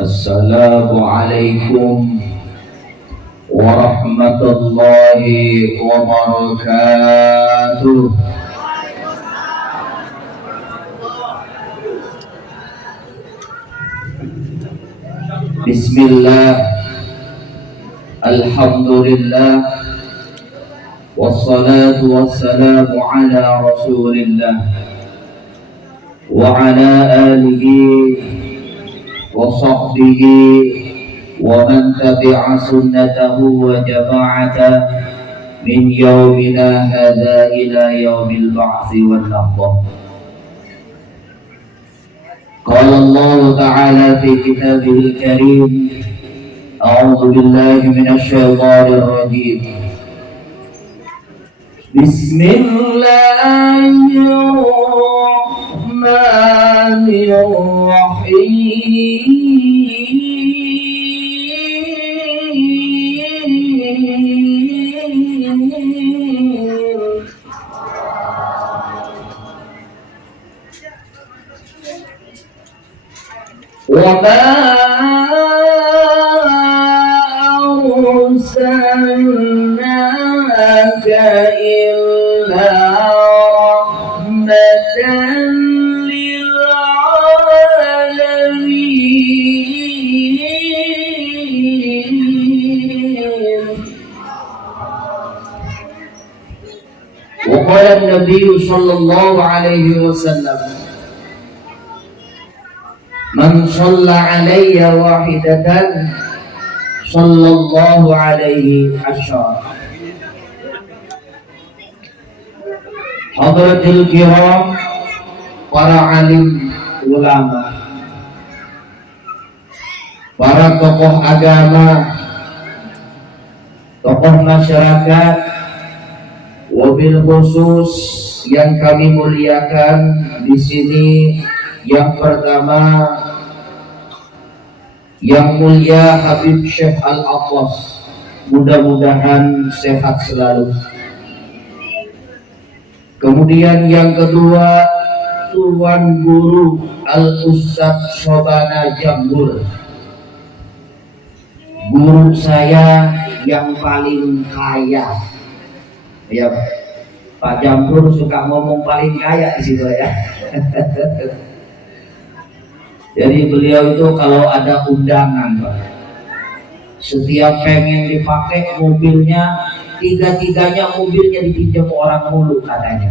Assalamualaikum warahmatullahi wabarakatuh. Bismillah, alhamdulillah, wassalatu wassalamu ala rasulillah wa ala alihi wa sahbihi wa man tabi'a sunnatahu wa jama'ata min yawmina hadha ila yawmil ba'thi wal nahdah. Qala Allah ta'ala fi kitabihil karim, a'udzu billahi minasy syaithanir rajim. Bismillahirrahmanirrahim. Wa ma arsalnaka illa rahmatan lil alamin. Wa qala an-nabiy sallallahu alaihi wasallam, man shalla alayya wahidatan sallallahu alaihi asyar. Hadratil kiram, para alim ulama, para tokoh agama, tokoh masyarakat, wabil khusus yang kami muliakan di sini. Yang pertama, yang mulia Habib Syekh Al-Atlas, mudah-mudahan sehat selalu. Kemudian yang kedua, Tuan Guru Al-Ustadz Sobana Jambur, guru saya yang paling kaya. Ya, Pak Jambur suka ngomong paling kaya di situ ya. Jadi beliau itu kalau ada undangan, Pak, setiap pengen dipakai mobilnya, tiga-tiganya mobilnya dipinjam orang mulu katanya.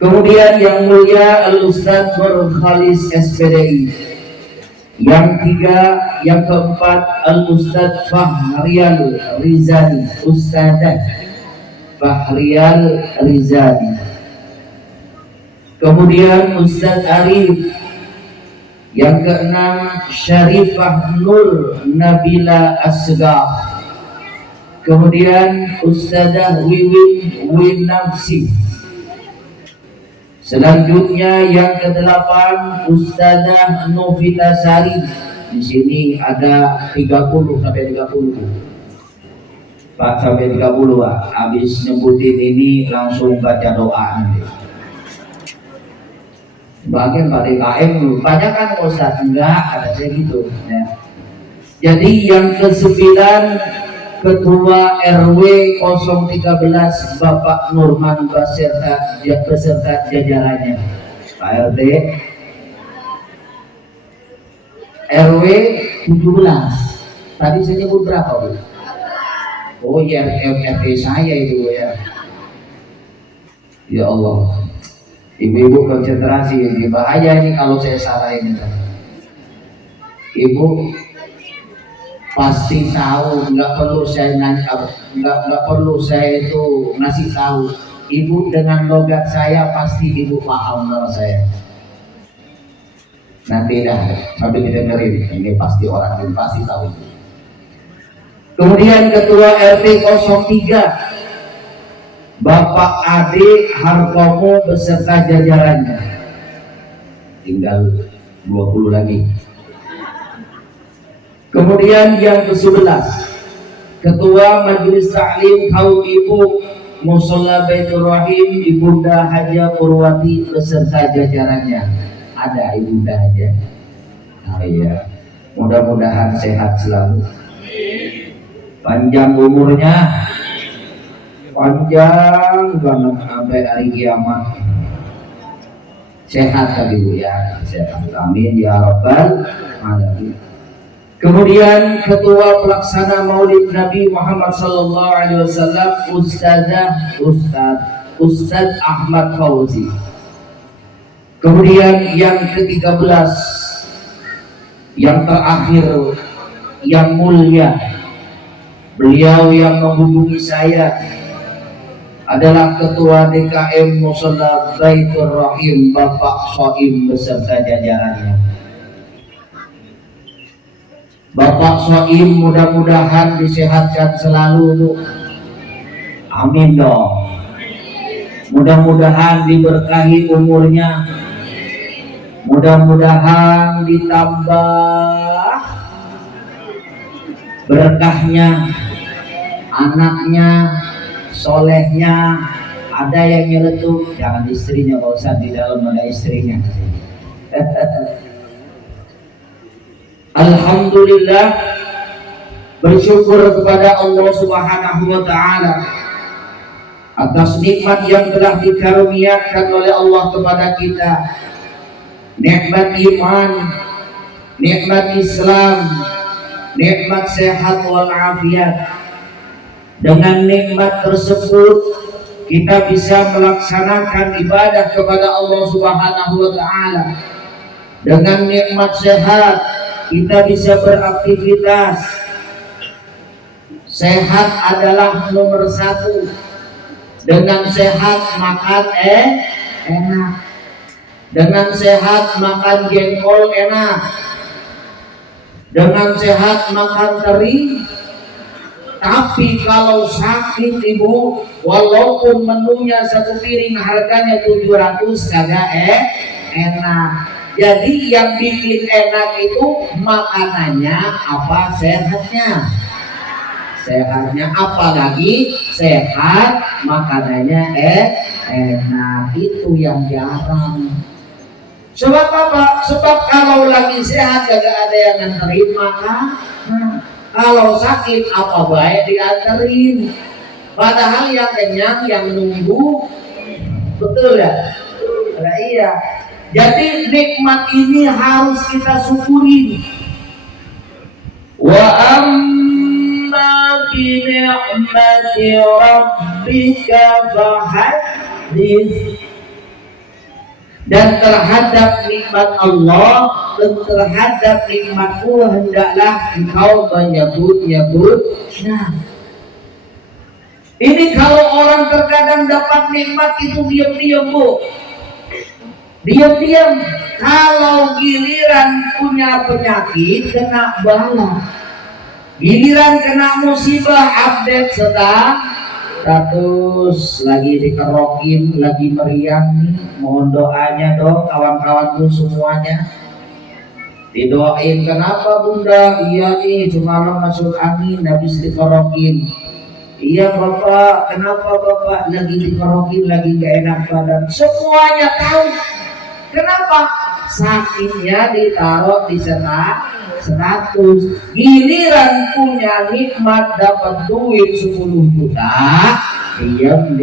Kemudian yang mulia Al-Ustadz Berkhalis SPDI. Yang tiga, yang keempat Al-Ustadz Fahrial Rizani, Ustadzah Fahrial Rizani. Kemudian Ustadz Arif. Yang keenam Syarifah Nur Nabila Asgaf. Kemudian Ustadzah Wiwin Winafsi. Selanjutnya yang kedelapan Ustadzah Novita Sari. Di sini ada 30 sampai 30. Pak, sampai 30 Pak. Habis nyebutin ini langsung baca doa nanti. Bagian Pak DKM banyak kan Ustaz? Enggak, ada saya gitu ya. Jadi yang ke-9 Ketua RW 013 Bapak Nurman beserta jajarannya. Pak RT RW 17. Tadi saya nyebut berapa, Bu? Oh ya, RT saya itu ya. Ya Allah, ibu-ibu konsentrasi, ini bahaya ini kalau saya salah ini. Ibu pasti tahu, nggak perlu saya nanya, nggak perlu saya itu ngasih tahu. Ibu dengan logat saya pasti ibu paham nama saya. Nanti dah sambil kita dengerin, ini pasti orang ini pasti tahu. Kemudian Ketua RT 03 Bapak Ade Hartomo beserta jajarannya. Tinggal 20 lagi. Kemudian yang ke-11 Ketua Majelis Taklim kaum ibu Mushola Baitur Rahim Ibunda Haja Purwati beserta jajarannya. Ada Ibunda Haja. Oh iya, mudah-mudahan sehat selalu, panjang umurnya, panjang banget sampai hari kiamat. Sehat tadi Bu ya, sehat. Amin ya rabbal alamin. Kemudian Ketua Pelaksana Maulid Nabi Muhammad Sallallahu Alaihi Wasallam Ustadz Ahmad Fauzi. Kemudian yang ke-13, yang terakhir, yang mulia, beliau yang menghubungi saya adalah Ketua DKM Mushola Baitur Rahim Bapak Soim beserta jajarannya. Bapak Soim mudah-mudahan disehatkan selalu Bu. Amin dong. Mudah-mudahan diberkahi umurnya, mudah-mudahan ditambah berkahnya, anaknya, solehnya. Ada yang nyeletuk, jangan istrinya Pak Ustaz, di dalam ada istrinya. Alhamdulillah, bersyukur kepada Allah Subhanahu wa taala atas nikmat yang telah dikaruniakan oleh Allah kepada kita. Nikmat iman, nikmat Islam, nikmat sehat wal afiat. Dengan nikmat tersebut kita bisa melaksanakan ibadah kepada Allah Subhanahu wa taala. Dengan nikmat sehat kita bisa beraktivitas. Sehat adalah nomor satu. Dengan sehat makan enak. Dengan sehat makan jengkol enak. Dengan sehat makan teri. Tapi kalau sakit Ibu, walaupun menunya satu piring harganya 700 kagak enak. Jadi yang bikin enak itu makanannya apa, sehatnya. Sehatnya, apalagi sehat makanannya enak, itu yang jarang. Sebab apa? Sebab kalau lagi sehat gak ada yang nganterin makan. Kalau sakit apa baik dianterin. Padahal yang kenyang yang nunggu. Betul ya? Nah, iya. Jadi nikmat ini harus kita syukuri. Wa amma bi ni'mati rabbika fahaddits. Dan terhadap nikmat Allah dan terhadap nikmatku hendaklah engkau menyebut-nyebut. Nah, ini kalau orang terkadang dapat nikmat itu diam-diam Bu. Diam-diam. Kalau giliran punya penyakit kena bala, giliran kena musibah update status lagi dikerokin, lagi meriang nih. Mohon doanya dong kawan-kawanku semuanya. Didoain, kenapa Bunda? Iya nih semalam masuk angin habis dikerokin. Iya Bapak, kenapa Bapak? Lagi dikerokin, lagi gak enak badan. Semuanya tahu. Kenapa? Sakitnya ditaruh di status. Giliran punya nikmat dapat duit 10 juta, diam.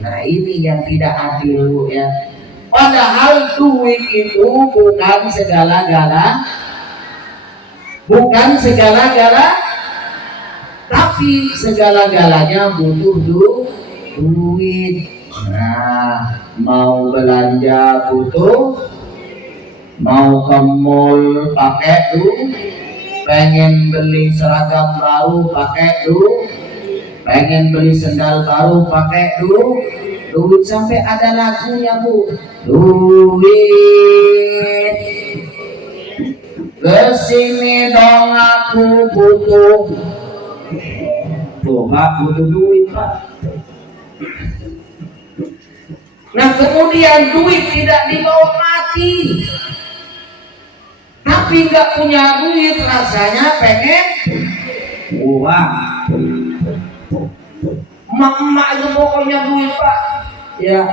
Nah ini yang tidak adil ya. Padahal duit itu bukan segala-gala, tapi segala-galanya butuh duit. Nah, mau belanja butuh, mau ke mall pakai duit, pengen beli seragam baru pakai duit, pengen beli sendal baru pakai duit sampai ada lagunya Bu. Duit kesini dong aku butuh. Tuh Pak, butuh duit Pak. Nah kemudian duit tidak dibawa mati, tapi nggak punya duit rasanya pengen Wah, emak-emak itu pokoknya duit pak. Ya,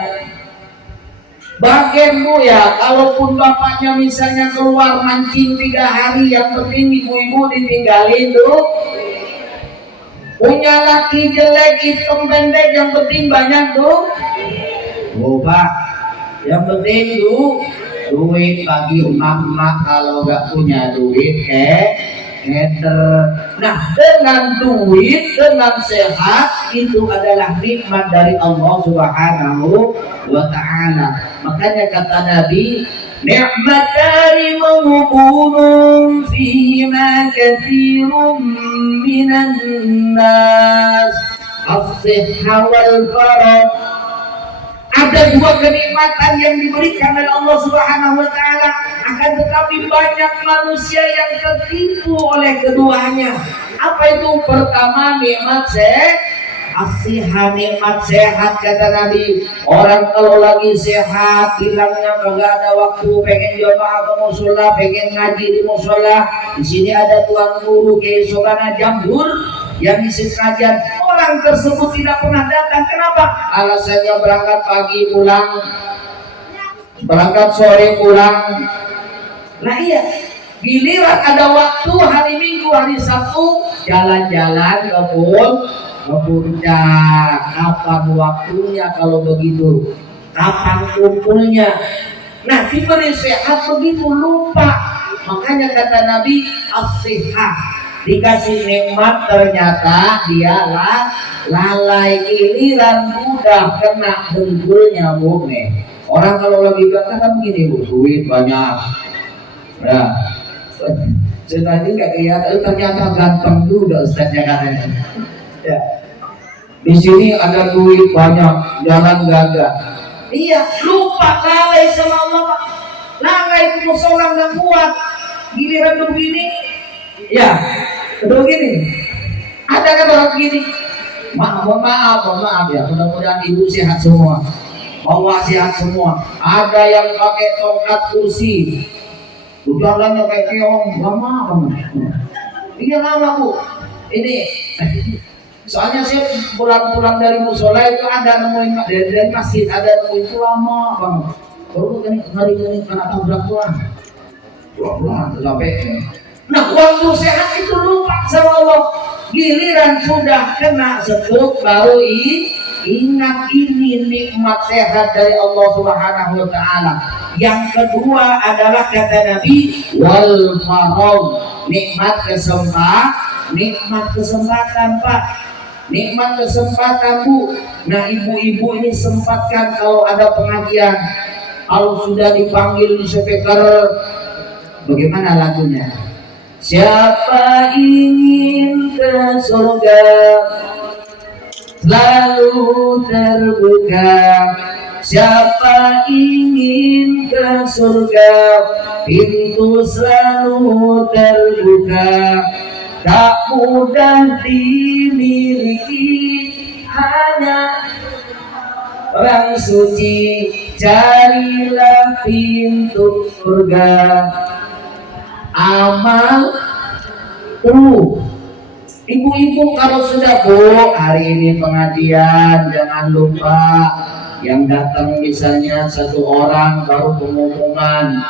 bagianmu ya, kalaupun bapaknya misalnya keluar mancing 3 hari, yang penting ibu-ibu ditinggalin tuh. Punya laki jelek, hitam pendek, yang penting banyak tuh. Oh pak, yang penting tuh duit bagi emak-emak. Kalau gak punya duit nah, dengan duit, dengan sehat, itu adalah nikmat dari Allah Subhanahu wa ta'ala. Makanya kata Nabi, ni'matani maghbunun fihima katsirun minan nas, as-sihha wal faragh. Ada 2 kenikmatan yang diberikan oleh Allah Subhanahu wa ta'ala, akan tetapi banyak manusia yang tertipu oleh keduanya. Apa itu? Pertama, nikmat as-sihha, nikmat sehat. Kata Nabi, orang kalau lagi sehat, bilangnya kagak ada waktu, pengen jamaah ke musola, pengen ngaji di musola. Di sini ada tuan guru keesokan jambur yang isi kajian, orang tersebut tidak pernah datang. Kenapa? Alasannya berangkat pagi pulang, berangkat sore pulang. Nah iya, giliran ada waktu hari Minggu, hari Sabtu, jalan-jalan ke puncak. Kapan waktunya kalau begitu? Kapan kumpulnya? Nah, diberi sehat begitu lupa. Makanya kata Nabi, as-sihah, dikasih nikmat ternyata dia lalai, giliran udah kena dengkulnya nih. Orang kalau lagi ganteng kan begini bu, duit banyak. Nah, tadi nggak kelihatan, ternyata ganteng juga ustaznya katanya. Ya. Di sini ada duit banyak, jalan gagah. Iya, lupa, lalai sama Allah. Lalai itu musola nggak kuat. Giliran begini, ya. Kedua gini, ada kan orang begini, maaf ya, mudah-mudahan ibu sehat semua, bawa sehat semua. Ada yang pakai tongkat kursi, jalannya kayak keong, lama. Iya lama bu, ini soalnya saya pulang dari musola itu ada nemuin dari masjid, ada nemuin itu lama banget. Baru hari kena tabrak tuan sampai. Nah, waktu sehat itu lupa sama Allah. Giliran sudah kena stroke baru ingat. Ini nikmat sehat dari Allah Subhanahu wa ta'ala. Yang kedua adalah kata Nabi, wal faragh, nikmat kesempatan pak. Nikmat kesempatan bu. Nah, ibu-ibu ini sempatkan kalau ada pengajian, kalau sudah dipanggil di speaker, bagaimana lagunya? Siapa ingin ke surga selalu terbuka. Siapa ingin ke surga, pintu selalu terbuka. Tak mudah dimiliki, hanya orang suci. Carilah pintu surga. Amal tuh. Ibu-ibu kalau sudah bu, hari ini pengajian, jangan lupa yang datang misalnya 1 orang baru pengumuman.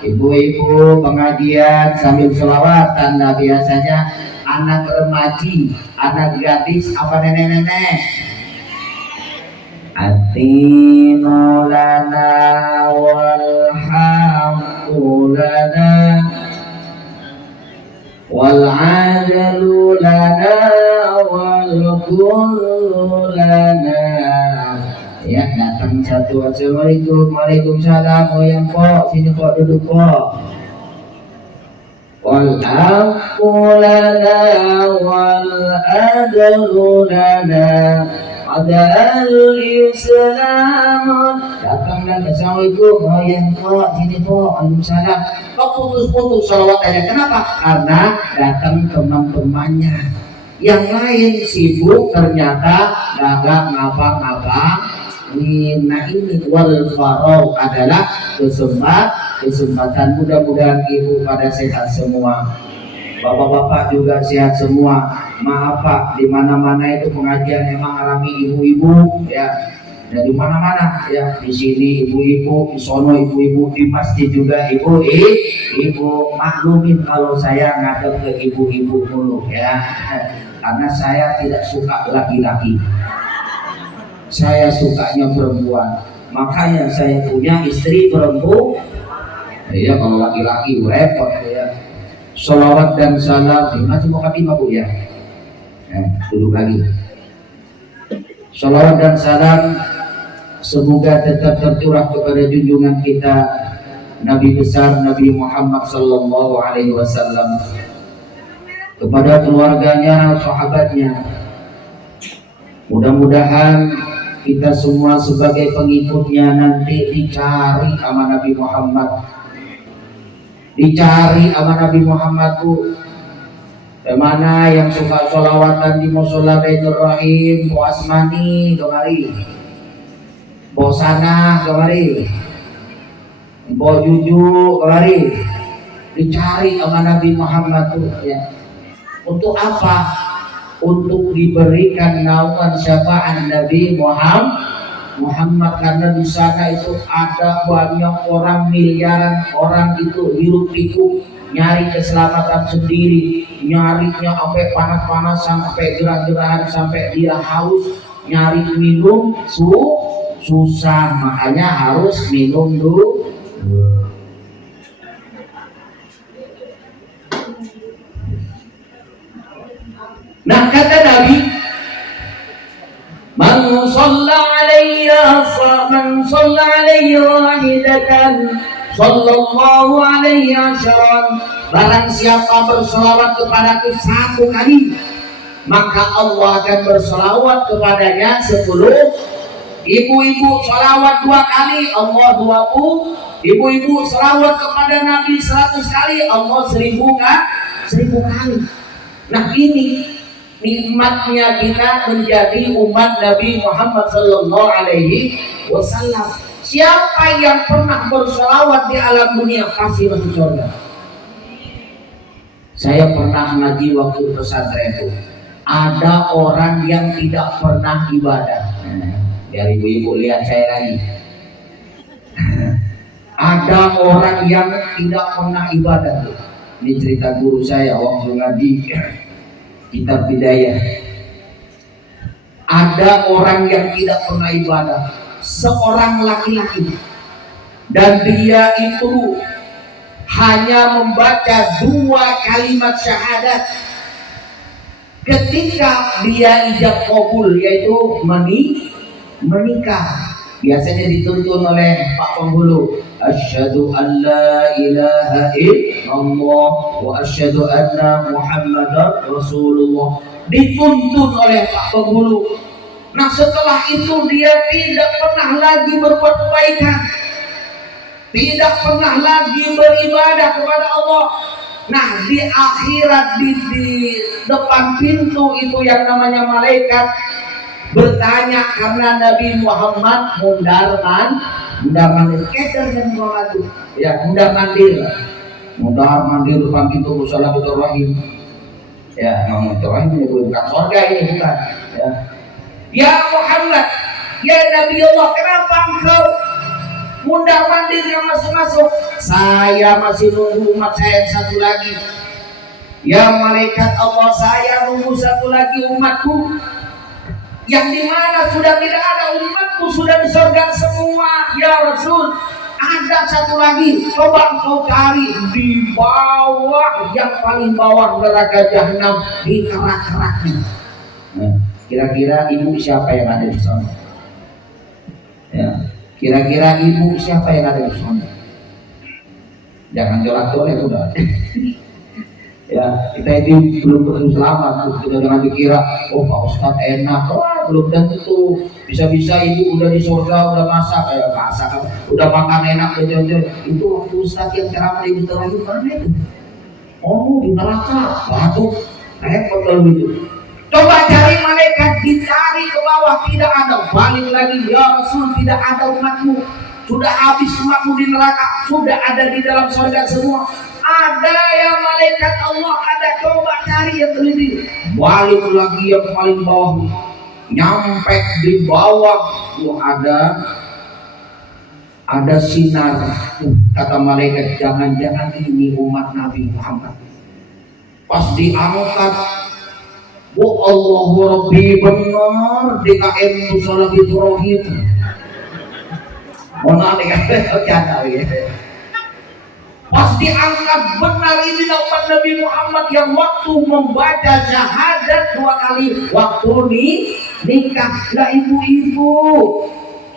Ibu-ibu pengajian sambil selawatan. Nah biasanya anak remaji, anak gadis, apa nenek-nenek, Atina lana walhamdu lana wal adalu lana wal kullu lana. Ya datang satu, assalamualaikum, waalaikumsalam. Oh yang kok sini kok duduk kok. Wal aqu lana wal adalu lana adal Islam. Datang dan assalamualaikum. Oh yang kok sini kok, waalaikumsalam. Kok putus-putus salawat aja. Kenapa? Karena datang teman-temannya. Yang lain sibuk ternyata gak ngapa-ngapa. Nah ini wal faragh adalah kesempatan. Mudah-mudahan ibu pada sehat semua. Bapak-bapak juga sehat semua. Maaf Pak, di mana-mana itu pengajian emang alami ibu-ibu ya. Dan di mana-mana ya, di sini ibu-ibu, di sono ibu-ibu, di masjid juga ibu maklumin kalau saya ngadep ke ibu-ibu dulu ya. Karena saya tidak suka laki-laki. Saya sukanya perempuan. Makanya saya punya istri perempuan. Ya kalau laki-laki repot ya. Sholawat dan salam. Masih mau khatimah Bu ya? Duduk lagi. Sholawat dan salam semoga tetap tercurah kepada junjungan kita Nabi besar Nabi Muhammad sallallahu alaihi wasallam, kepada keluarganya, sahabatnya. Mudah-mudahan kita semua sebagai pengikutnya nanti dicari sama Nabi Muhammad. Dicari sama Nabi Muhammad Bu. Kemana yang suka sholawatan di musola Baitur Rahim, Bu Asmani kemari, Bu Sana kemari, Bu Juju kemari. Dicari sama Nabi Muhammad tuh ya. Untuk apa? Untuk diberikan naungan syafaat Nabi Muhammad, karena di sana itu ada banyak orang, miliaran orang itu hirup pikuk nyari keselamatan sendiri, nyarinya sampai panas-panasan, sampai gerah-gerahan, sampai dia haus, nyari minum susah, makanya harus minum dulu. Nah kata Nabi, man shalla alayya wahidatan sallallahu alaihi asharan, barang siapa berselawat kepadaku satu kali, maka Allah akan berselawat kepadanya 10. Ibu-ibu selawat 2 kali, Allah 20. Ibu-ibu selawat kepada Nabi 100 kali, Allah 1000 kali. Nah ini nikmatnya kita menjadi umat Nabi Muhammad sallallahu alaihi wasallam. Siapa yang pernah berselawat di alam dunia pasti masuk surga. Saya pernah ngaji waktu pesantren itu. Ada orang yang tidak pernah ibadah. Biar ibu-ibu lihat saya lagi. Ada orang yang tidak pernah ibadah. Ini cerita guru saya waktu ngaji kitab Bidayah. Ada orang yang tidak pernah ibadah, seorang laki-laki, dan dia itu hanya membaca 2 kalimat syahadat ketika dia ijab qabul, yaitu menikah. Biasanya dituntun oleh Pak Penghulu, asyhadu an la ilaha illallah wa asyhadu anna Muhammadar Rasulullah. Dituntun oleh Pak Penghulu. Nah setelah itu dia tidak pernah lagi berbuat kebaikan, tidak pernah lagi beribadah kepada Allah. Nah di akhirat, di depan pintu itu yang namanya malaikat bertanya, karena Nabi Muhammad mundar mandir keder dan mengadu ya, mundar mandir depan pintu musola Baitur Rahim ya. Baitur Rahim ini bukan surga, ini bukan ya. Ya Muhammad, ya Nabi Allah, kenapa engkau mundar mandir yang masuk? Saya masih nunggu umat saya satu lagi. Ya malaikat Allah, saya nunggu satu lagi umatku, yang dimana sudah tidak ada umatku, sudah di surga semua. Ya Rasul, ada satu lagi, coba kau cari di bawah, yang paling bawah neraka jahanam, di kerak-keraknya. Nah, kira-kira ibu siapa yang ada di sana? Ya, kira-kira ibu siapa yang ada di sana? Jangan jolak-jolak udah. Ya, kita ini belum tentu selamat. Kita jangan dikira, oh Pak Ustadz enak. Wah, belum tentu. Bisa-bisa ibu udah di surga, udah masak, udah makan enak, jajan. Itu waktu Ustadz yang ceramah di Baitur Rahim mana itu? Oh, di neraka. Waduh, repot kalau gitu. Coba cari malaikat, dicari ke bawah, tidak ada. Balik lagi, ya Rasul, tidak ada umatmu. Sudah habis umatmu di neraka, sudah ada di dalam surga semua. Ada yang malaikat Allah ada, coba cari yang teliti. Balik lagi yang paling bawah, nyampe di bawah tuh ada sinar. Kata malaikat, jangan-jangan ini umat Nabi Muhammad. Pas diangkat, Allahu Rabbi, benar DKM Musola Ibrahim. Mana DKM jana ya. Pas diangkat, benar ini umat Nabi Muhammad yang waktu membaca syahadat 2 kali, waktu nikah. Lah ibu-ibu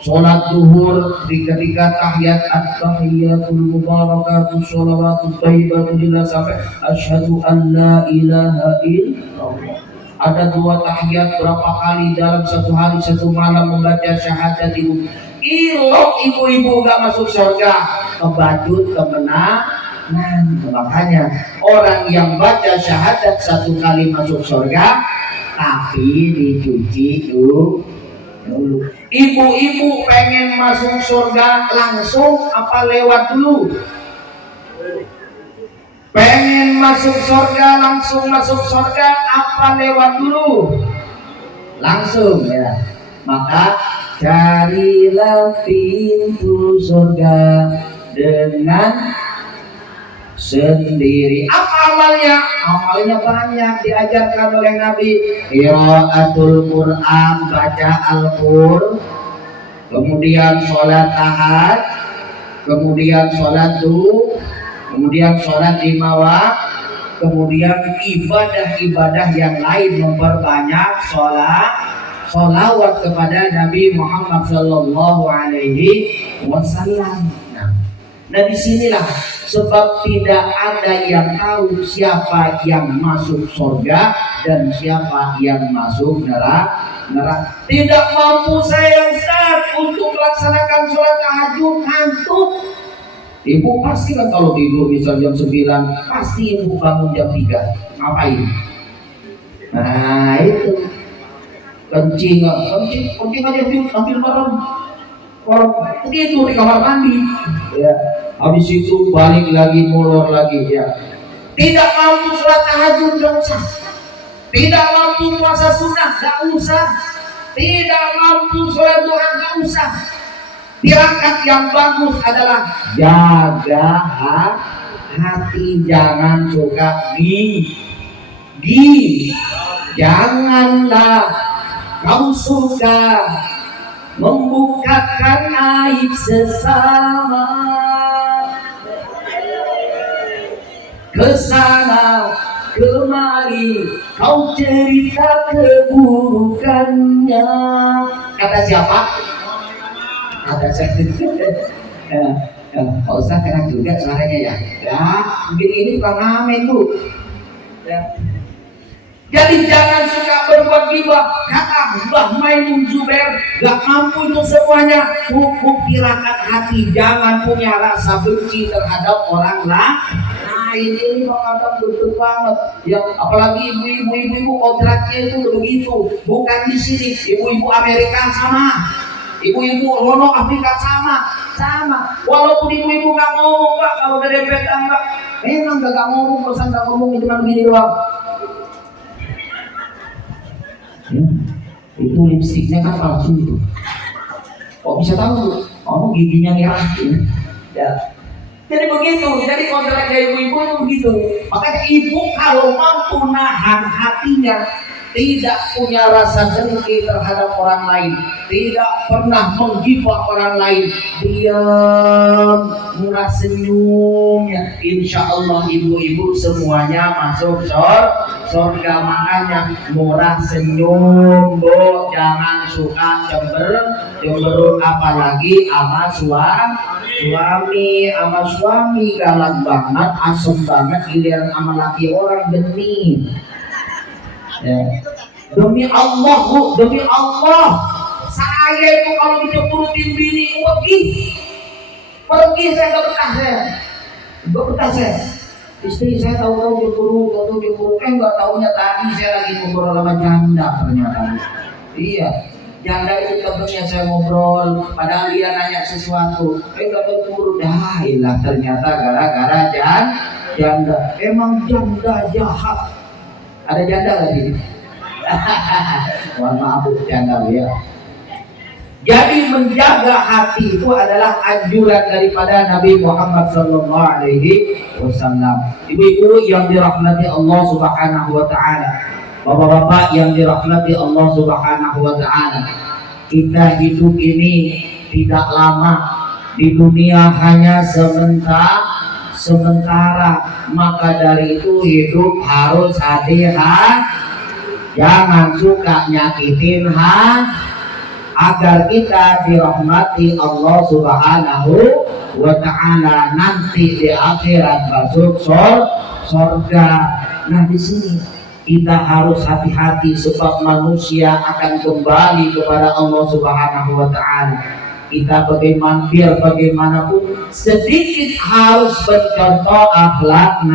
sholat zuhur ketika tahiyat at-tahiyatul mubarakatuh sholawatu thayyibatu lillah sampai asyhadu an la ilaha illallah. Ada 2 tahiyat berapa kali dalam satu hari satu malam membaca syahadat ibu. Ibu-ibu gak masuk surga, kebacut kemenangan. Makanya orang yang baca syahadat 1 kali masuk surga, tapi dicuci dulu. Ibu-ibu pengen masuk surga langsung apa lewat dulu? Pengen masuk surga langsung masuk surga apa lewat dulu? Langsung ya. Maka carilah pintu surga dengan sendiri. Apa amalnya? Amalnya banyak diajarkan oleh Nabi. Qiraatul Quran, baca Al-Qur'an, kemudian sholat tahajud, kemudian sholat duha, kemudian sholat 5 waktu, kemudian ibadah-ibadah yang lain, memperbanyak sholawat kepada Nabi Muhammad Sallallahu Alaihi Wasallam. Nah disinilah sebab tidak ada yang tahu siapa yang masuk surga dan siapa yang masuk neraka. Tidak mampu saya Ustaz untuk melaksanakan sholat tahajud, ngantuk. Ibu pasti kan kalau tidur misal jam 9, pasti ibu bangun jam 3. Ngapain? Nah itu kencing aja ambil barang. Orang tidur di kamar mandi, ya. Habis itu balik lagi molor lagi, ya. Tidak mampu sholat tahajud, nggak usah. Tidak mampu puasa sunnah, nggak usah. Tidak mampu sholat duha, nggak usah. Tirakat yang bagus adalah jaga hati, jangan suka janganlah kau suka membukakan aib sesama, kesana kemari kau cerita keburukannya. Kata siapa? Kata saya. Pak Ustaz kena juga suaranya ya. Ya, begini tukang ngamen tuh. Ya. Jadi jangan suka berbuat ghibah. Kata Mbah Maimun Zubair, gak mampu itu semuanya. Cukup tirakat hati, jangan punya rasa benci terhadap orang lain. Ini kadang betul banget. Ya, apalagi ibu-ibu kontraknya itu begitu. Bukan di sini, ibu-ibu Amerika sama, ibu-ibu Rono Afrika sama. Walaupun ibu-ibu gak ngomong, Pak, kalau udah dempetan, Pak, memang gak ngomong, bosan gak ngomong, cuma begini doang. Itu lipstiknya kan palsu itu. Kok bisa tahu? Oh, giginya merah. Ya. Jadi begitu. Jadi kontraknya ibu-ibu itu begitu. Makanya ibu kalau mampu nahan hatinya, tidak punya rasa dengki terhadap orang lain, tidak pernah menggibah orang lain, diam, murah senyum, ya. Insya Allah ibu-ibu semuanya masuk surga. Makanya murah senyum, Bu, jangan suka cemberut, apalagi sama suami galak banget, asem banget, giliran sama laki orang benih. Ya. Demi Allah, Bu, demi Allah, saya itu kalau dicemburutin bini pergi saya gak betah saya. Istri saya tahu-tahu cemburu, nggak taunya tadi saya lagi ngobrol sama janda ternyata. Iya, janda itu temennya saya ngobrol, padahal dia nanya sesuatu, nggak tahu cemburu, dah ilah ternyata gara-gara Janda, emang janda jahat. Ada janda nggak di sini? Mohon maaf janda ya. Jadi menjaga hati itu adalah anjuran daripada Nabi Muhammad SAW. Ibu-ibu yang dirahmati Allah Subhanahu Wa Taala, bapak-bapak yang dirahmati Allah Subhanahu Wa Taala, kita hidup ini tidak lama, di dunia hanya sementara. Maka dari itu hidup harus hati-hati, jangan suka nyakitin agar kita dirahmati Allah Subhanahu wa Ta'ala, nanti di akhirat masuk surga. Nah, di sini kita harus hati-hati sebab manusia akan kembali kepada Allah Subhanahu wa Ta'ala. Kita bagaimanapun sedikit harus mencontoh akhlak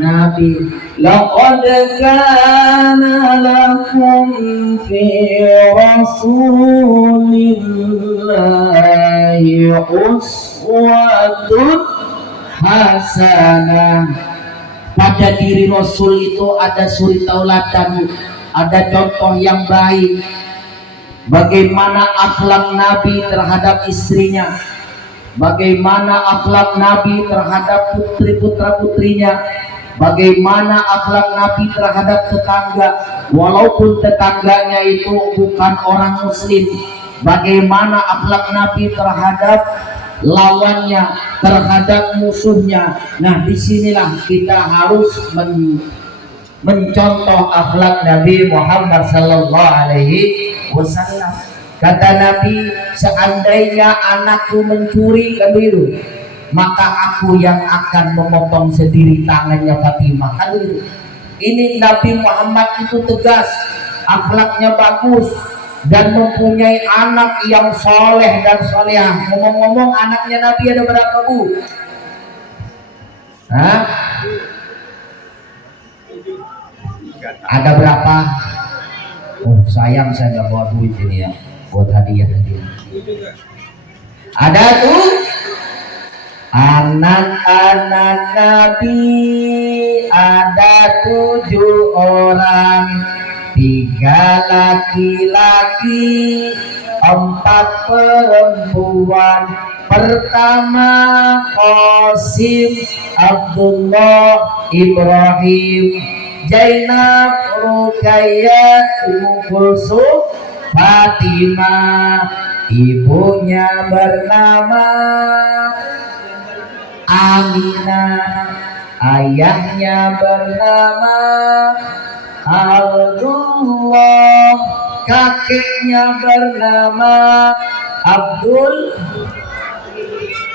Nabi. Laqad kana lakum fi Rasulillahi uswatun hasanah. Pada diri Rasul itu ada suri tauladan, ada contoh yang baik. Bagaimana akhlak Nabi terhadap istrinya, bagaimana akhlak Nabi terhadap putri-putra-putrinya, bagaimana akhlak Nabi terhadap tetangga, walaupun tetangganya itu bukan orang muslim, bagaimana akhlak Nabi terhadap lawannya, terhadap musuhnya. Nah, disinilah kita harus mencontoh akhlak Nabi Muhammad sallallahu alaihi wasallam. Kata Nabi, seandainya anakku mencuri kan begitu, maka aku yang akan memotong sendiri tangannya Fatimah kan begitu. Ini Nabi Muhammad itu tegas, akhlaknya bagus, dan mempunyai anak yang soleh dan solehah. Ngomong-ngomong, anaknya Nabi ada berapa, Bu? Hah? Ada berapa? Oh, sayang saya nggak bawa duit ini ya, buat hadiah tadi. Ada tuh anak-anak Nabi, ada 7 orang, 3 laki-laki, 4 perempuan. Pertama Qasim, Abdullah, Ibrahim, Zainab, Ruqayyah, Ummu Kulsum, Fatimah. Ibunya bernama Aminah, ayahnya bernama Abdullah, kakeknya bernama Abdul,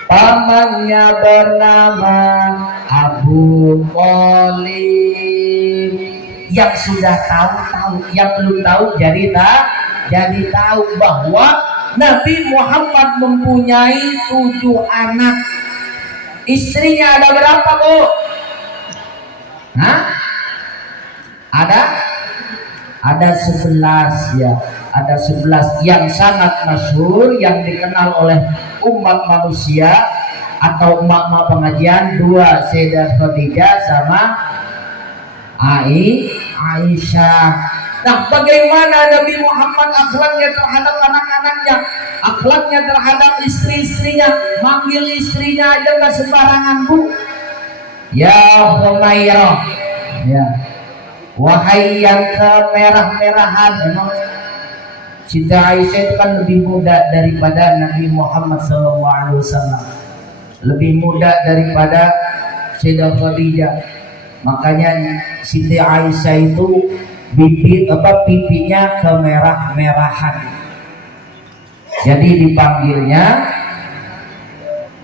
pamannya bernama Abu Thalib. Yang sudah tahu, yang belum tahu jadi tahu bahwa Nabi Muhammad mempunyai 7 anak. Istrinya ada berapa, Bu? Hah? Ada 11 ya. Ada 11 yang sangat masyhur, yang dikenal oleh umat manusia atau umat pengajian. 2 Sayyidah Khadijah sama Aisyah. Nah, bagaimana Nabi Muhammad akhlaknya terhadap anak-anaknya, akhlaknya terhadap istri-istrinya? Manggil istrinya aja nggak sembarangan, Bu. Ya Humairah, ya, wahai yang kemerah-merahan. Memang Siti Aisyah itu kan lebih muda daripada Nabi Muhammad SAW, lebih muda daripada Sayyidah Khadijah. Makanya Siti Aisyah itu pipinya kemerah-merahan, jadi dipanggilnya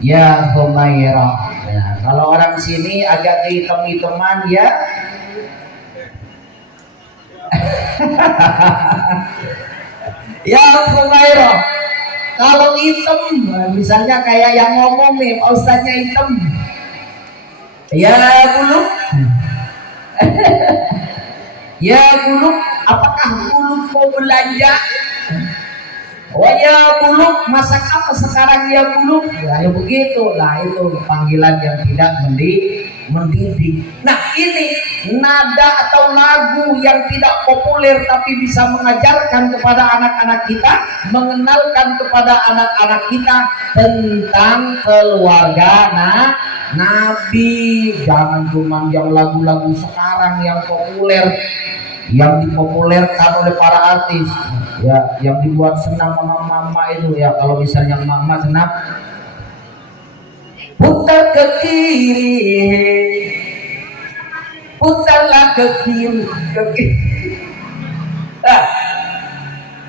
ya Humairah. Nah, kalau orang sini agak hitam-hitaman ya ya Humairah. Kalau hitam, misalnya kayak yang ngomong nih, Pak Ustadznya hitam, ya Buluk. Ya Buluk, apakah Buluk mau belanja? Oh ya Buluk, masak apa sekarang ya Buluk? Ya, ya begitu lah, itu panggilan yang tidak mendidik. Nah ini nada atau lagu yang tidak populer tapi bisa mengajarkan kepada anak-anak kita, mengenalkan kepada anak-anak kita tentang keluarga Nabi. Jangan cuma yang lagu-lagu sekarang yang populer, yang dipopulerkan oleh para artis ya, yang dibuat senang sama mama itu ya. Kalau misalnya mama senang, putar ke kiri, putarlah ke kiri, ke kiri.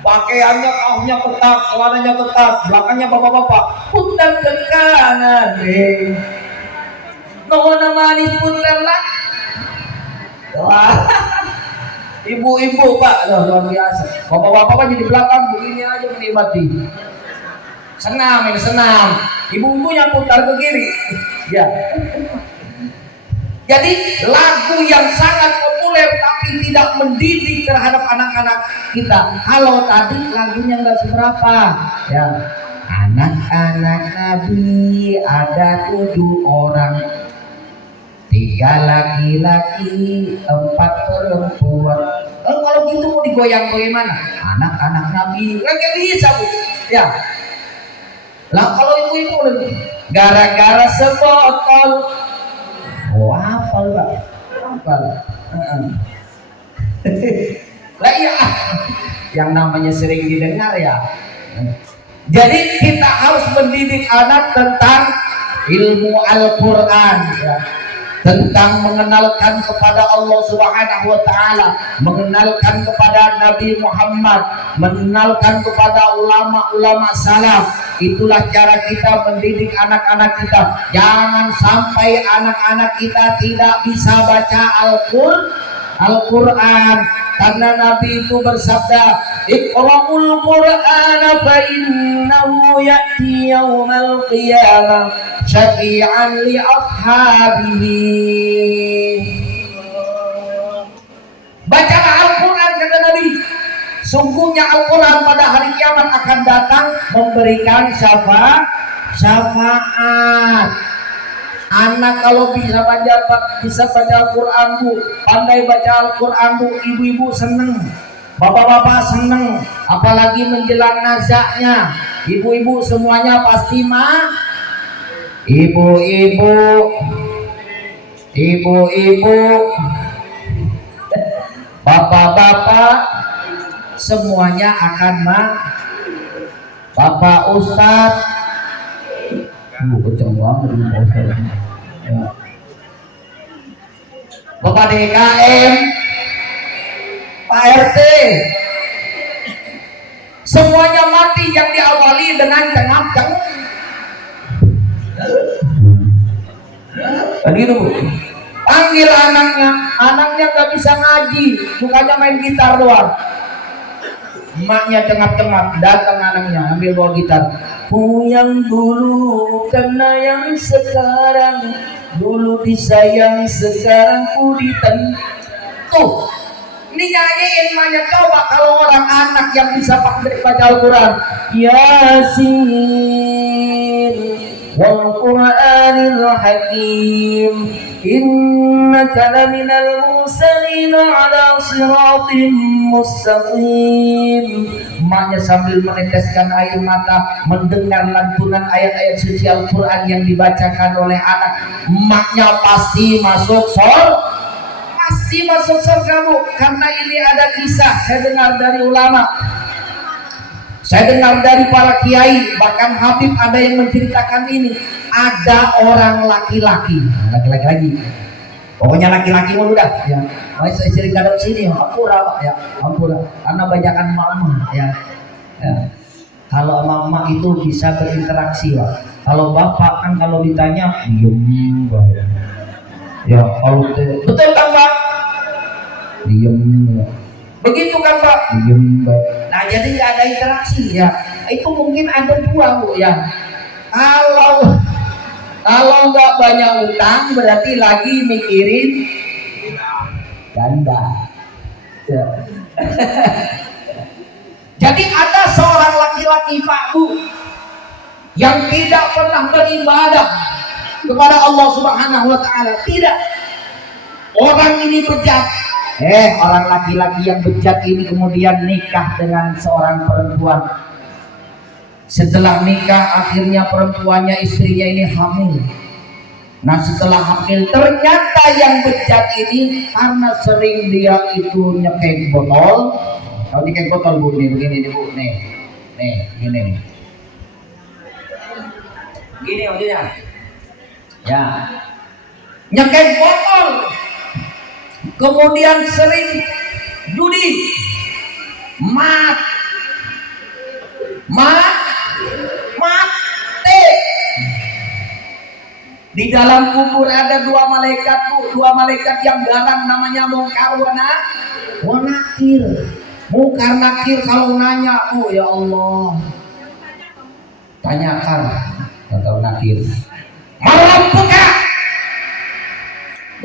Pakaiannya kaosnya ketat, celananya ketat, belakangnya bapak-bapak, putar ke kanan deh. Nona manis putarlah. Wah. Ibu-ibu pak, luar biasa. Bapak-bapak jadi belakang begini aja menikmati. Senam, ini senam. Ibu-ibunya putar ke kiri. Ya. Jadi lagu yang sangat populer tapi tidak mendidik terhadap anak-anak kita. Kalau tadi lagunya nggak seberapa, ya. Anak-anak Nabi ada 7 orang, 3 laki-laki, 4 perempuan. Kalau gitu mau digoyang bagaimana? Anak-anak Nabi, nggak bisa bu. Ya. Lah kalau ibu-ibu gara-gara sebotol, hafal pak, hafal. Lah iya, yang namanya sering didengar ya. Jadi kita harus mendidik anak tentang ilmu Al-Quran ya. Tentang mengenalkan kepada Allah Subhanahu wa Ta'ala, mengenalkan kepada Nabi Muhammad, mengenalkan kepada ulama-ulama salaf. Itulah cara kita mendidik anak-anak kita. Jangan sampai anak-anak kita tidak bisa baca Al-Quran, karena Nabi itu bersabda, Iqra'ul Qur'ana fa innahu ya'ti yawmal qiyamah syafi'an li ashabihi. Bacalah Al-Quran, kata Nabi. Sungguhnya Al-Quran pada hari kiamat akan datang memberikan syafaat. Anak kalau bisa baca Al-Quran bu, pandai baca Al-Quran bu, ibu-ibu seneng, bapak-bapak seneng, apalagi menjelang nazaknya, ibu-ibu semuanya pasti ibu-ibu, bapak-bapak semuanya akan Bapak Ustadz, kenceng banget ini ya. Bapak DKM, Pak RT, semuanya mati yang diawali dengan cengap-cengap. Begitu bu. Panggil anaknya gak bisa ngaji, bukannya main gitar doang. Emaknya cengap-cengap, datang anaknya ambil bawa gitar. Ku yang dulu karena yang sekarang, dulu disayang sekarang ku tuh. Ini nyanyiin emaknya. Coba kalau orang anak yang bisa baca Al-Quran, Yasin wal Qur'anil Hakim innaka laminal mursalin ala siratim mustaqim. Emaknya sambil meneteskan air mata mendengar lantunan ayat-ayat suci Al-Quran yang dibacakan oleh anak. Emaknya pasti masuk surga bu, karena ini ada kisah saya dengar dari ulama, saya dengar dari para kiai, bahkan Habib ada yang menceritakan ini. Ada orang laki-laki lagi, pokoknya laki-laki mulu dah ya. Saya sering kadang sini ampura pak ya, ampura, karena banyakan mama ya. Kalau mama itu bisa berinteraksi pak. Kalau bapak kan kalau ditanya diem ya. Kalau betul kan pak, diem ya. Begitu kan pak, diem. Nah jadi nggak ada interaksi ya. Itu mungkin ada 2 bu ya. Kalau nggak banyak utang berarti lagi mikirin ganda ya. Jadi ada seorang laki-laki pak bu yang tidak pernah beribadah, kepada Allah Subhanahu wa taala. Tidak. Orang ini bejat. Orang laki-laki yang bejat ini kemudian nikah dengan seorang perempuan. Setelah nikah akhirnya perempuannya, istrinya ini hamil. Nah setelah hamil ternyata yang bejat ini karena sering dia itu nyekek botol. Kalau nyekek botol bu, nih begini nih bu, nih gini nih. Gini maksudnya. Ya. Nyekek botol. Kemudian sering judi. Mati. Di dalam kubur ada dua malaikat yang garang, namanya Munkar wa Nakir. Munkar Nakir kalau nanya, oh ya Allah, tanyakan, kata Nakir, Rabbuka,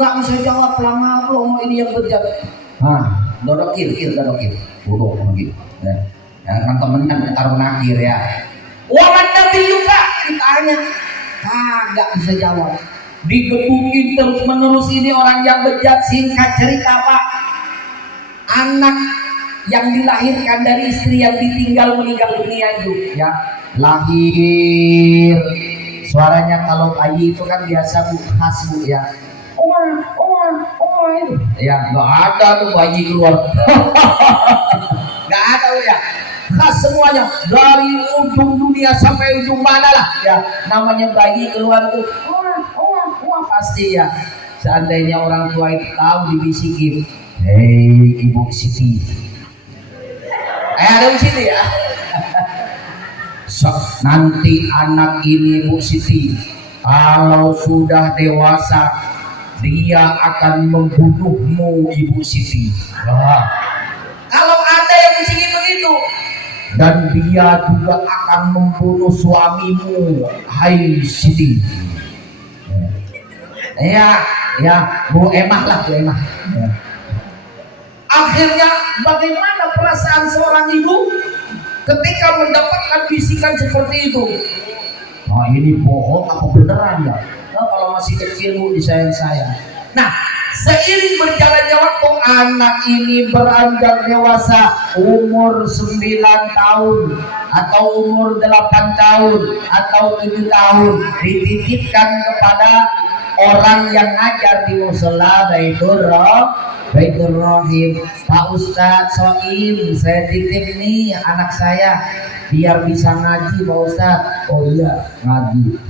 gak bisa jawab, lama belum ini yang bejat. Dodokir, bodoh gitu. Kan temenan taruh Nakir ya. Waman Nabi juga ditanya, kagak bisa jawab. Digebukin terus menerus ini orang yang bejat. Singkat cerita Pak, anak yang dilahirkan dari istri yang ditinggal meninggal dunia itu ya, lahir. Suaranya kalau bayi itu kan biasa bu, khas bu ya. Itu. Ya nggak ada tuh bayi keluar. Nggak ada ya. Khas semuanya dari ujung dunia sampai ujung mana lah ya, namanya bayi keluar tuh pasti ya. Seandainya orang tua itu tahu, dibisikin, hei Ibu Siti, ada di sini ya. Nanti anak ini Bu Siti kalau sudah dewasa dia akan membunuhmu Ibu Siti. Kalau ada yang bisikin begitu, dan dia juga akan membunuh suamimu, hai Siti. Ya Bu Emah lah, Bu Emah. Ya. Akhirnya bagaimana perasaan seorang ibu ketika mendapatkan bisikan seperti itu? Nah ini bohong apa beneran ya? Nah, kalau masih kecil Bu disayang saya. Nah seiring berjalannya waktu anak ini beranjak dewasa, umur 9 tahun atau umur 8 tahun atau 7 tahun, dititipkan kepada orang yang ngajar di mushola Baitur Rahim. Pak Ustadz Soim, saya titip nih anak saya biar bisa ngaji Pak Ustadz. Oh iya ngaji.